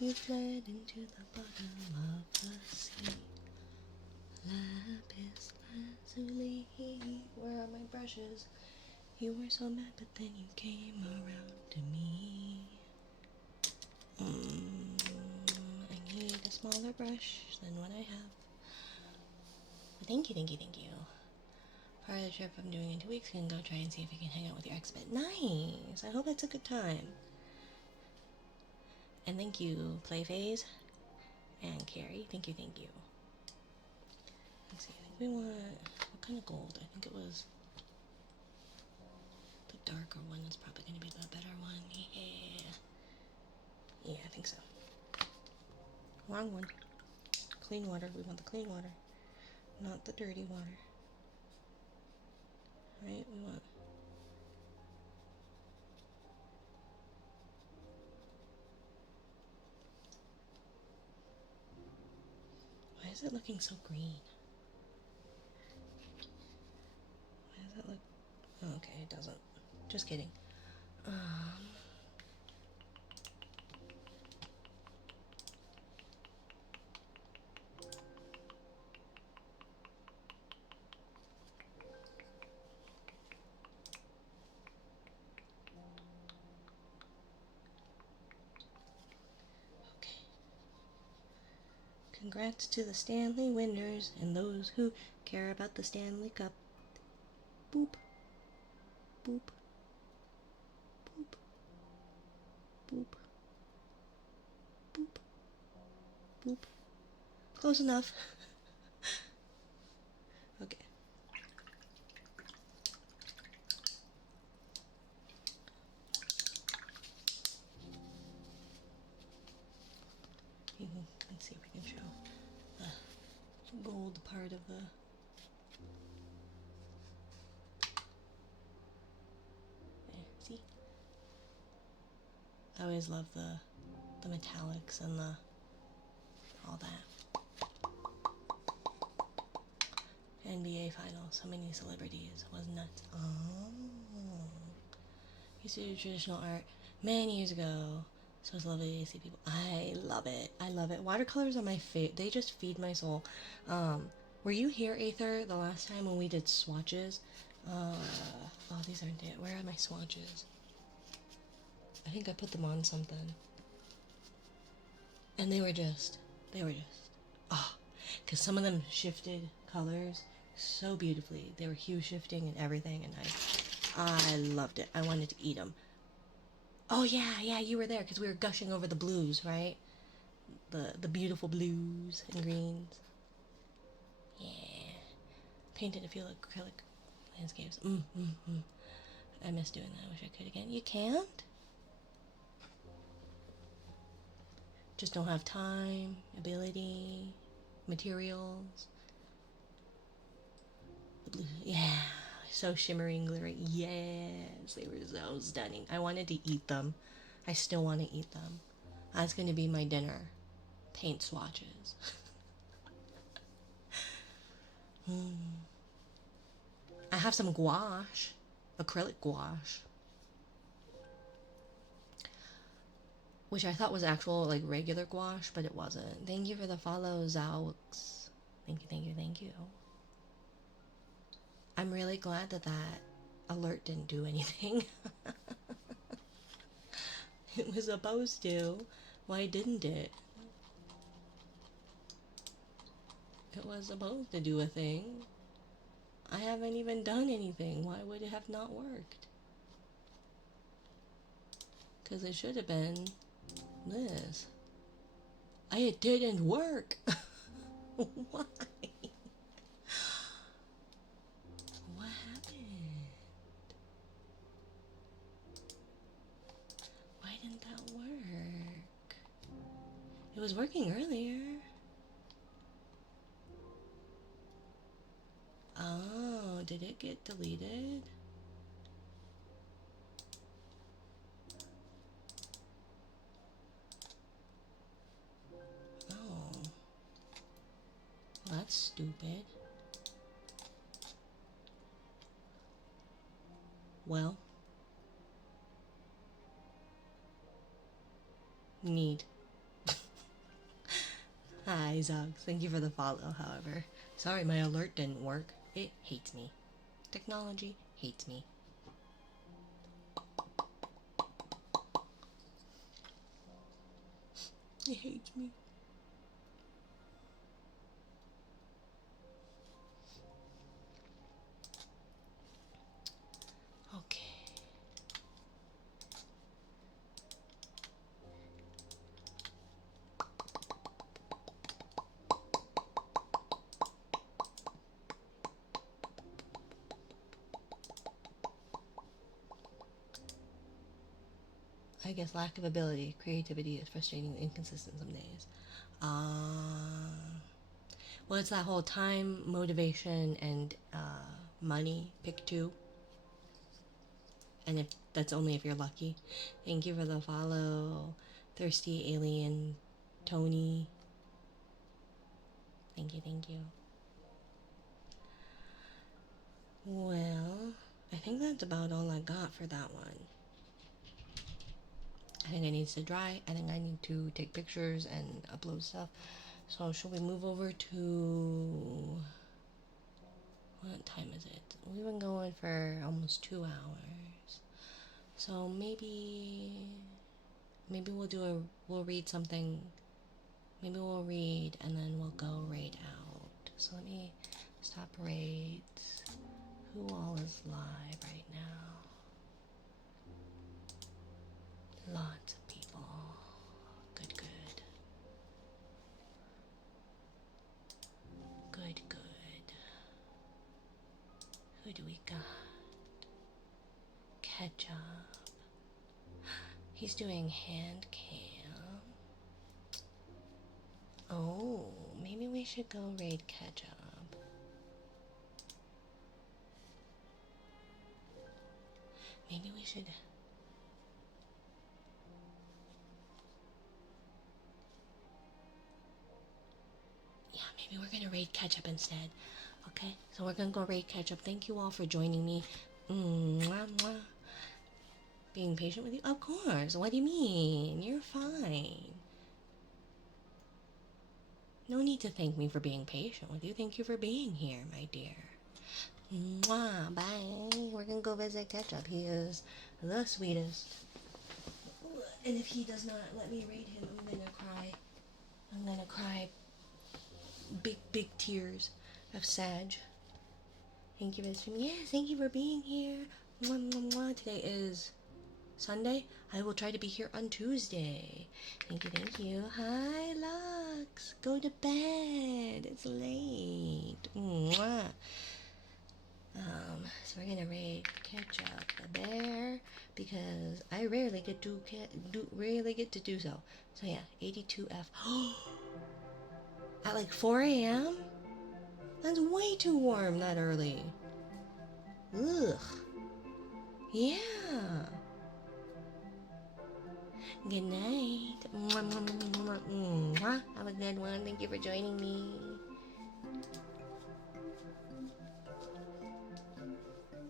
you fled into the bottom of the sea. Lapis lazuli, where are my brushes? You were so mad, but then you came around to me. I need a smaller brush than what I have. But thank you. Part of the trip I'm doing in 2 weeks, can go try and see if we can hang out with your exhibit. Nice! I hope it's a good time. And thank you, Playphase and Carrie. Thank you. Let's see, I think we want, what kind of gold? I think it was the darker one is probably going to be the better one. Yeah, I think so. Wrong one. Clean water. We want the clean water, not the dirty water. Right? We want. Why is it looking so green? Why does it look... Oh, okay, it doesn't. Just kidding. Congrats to the Stanley winners and those who care about the Stanley Cup. Boop. Boop. Boop. Boop. Boop. Boop. Close enough. Okay. Let's see if we can show the gold part of the... There, see? I always love the metallics and all that. NBA Finals. So many celebrities. Was nuts. Oh. Used to do traditional art many years ago. So it's lovely to see people. I love it. I love it. Watercolors are my favorite. They just feed my soul. Were you here, Aether, the last time when we did swatches? Oh, these aren't it. Where are my swatches? I think I put them on something. And they were just, oh, because some of them shifted colors so beautifully. They were hue shifting and everything, and I loved it. I wanted to eat them. Oh yeah, you were there because we were gushing over the blues, right? The beautiful blues and greens. Yeah, painted a few acrylic landscapes. I miss doing that. I wish I could again. You can't. Just don't have time, ability, materials. The blue, yeah, so shimmery and glittery. Yes, they were so stunning. I wanted to eat them. I still want to eat them. That's going to be my dinner. Paint swatches. I have some gouache, acrylic gouache, which I thought was actual, like, regular gouache, but it wasn't. Thank you for the follow, Zaux. Thank you. I'm really glad that alert didn't do anything. It was supposed to. Why didn't it? It was supposed to do a thing. I haven't even done anything. Why would it have not worked? Because it should have been this. It didn't work. Why? What happened? Why didn't that work? It was working earlier. Oh, did it get deleted? Oh. That's stupid. Well. Need. Hi, Zog. Thank you for the follow, however. Sorry, my alert didn't work. It hates me. Technology hates me. It hates me. Okay. I guess lack of ability, creativity is frustrating and inconsistent some days. Well, it's that whole time, motivation, and money. Pick two. And if that's only if you're lucky. Thank you for the follow, Thirsty Alien Tony. Thank you. Well, I think that's about all I got for that one. I think it needs to dry. I think I need to take pictures and upload stuff. So should we move over to... What time is it? We've been going for almost 2 hours. So maybe we'll read something. Maybe we'll read and then we'll go raid out. So let me stop raids. Who all is live right now? Lots of people. Good. Who do we got? Ketchup. He's doing hand cam. Oh, maybe we should go raid Ketchup. Maybe we should... Yeah, maybe we're gonna raid Ketchup instead. Okay, so we're gonna go raid ketchup. Thank you all for joining me. Mwah, mwah. Being patient with you? Of course. What do you mean? You're fine. No need to thank me for being patient with you. Thank you for being here, my dear. Mwah, bye. We're gonna go visit Ketchup. He is the sweetest. And if he does not let me raid him, I'm gonna cry. I'm gonna cry big, big tears of Sag. Thank you for streaming. Yes, thank you for being here. Mwah, mwah, mwah. Today is Sunday. I will try to be here on Tuesday. Thank you, thank you. Hi, Lux. Go to bed. It's late. Mwah. So we're gonna raid Ketchup the bear because I rarely get to do so. So yeah, 82F. At like 4 a.m. That's way too warm that early. Ugh. Yeah. Good night. Mwah, mwah, mwah, mwah, mwah. Have a good one. Thank you for joining me.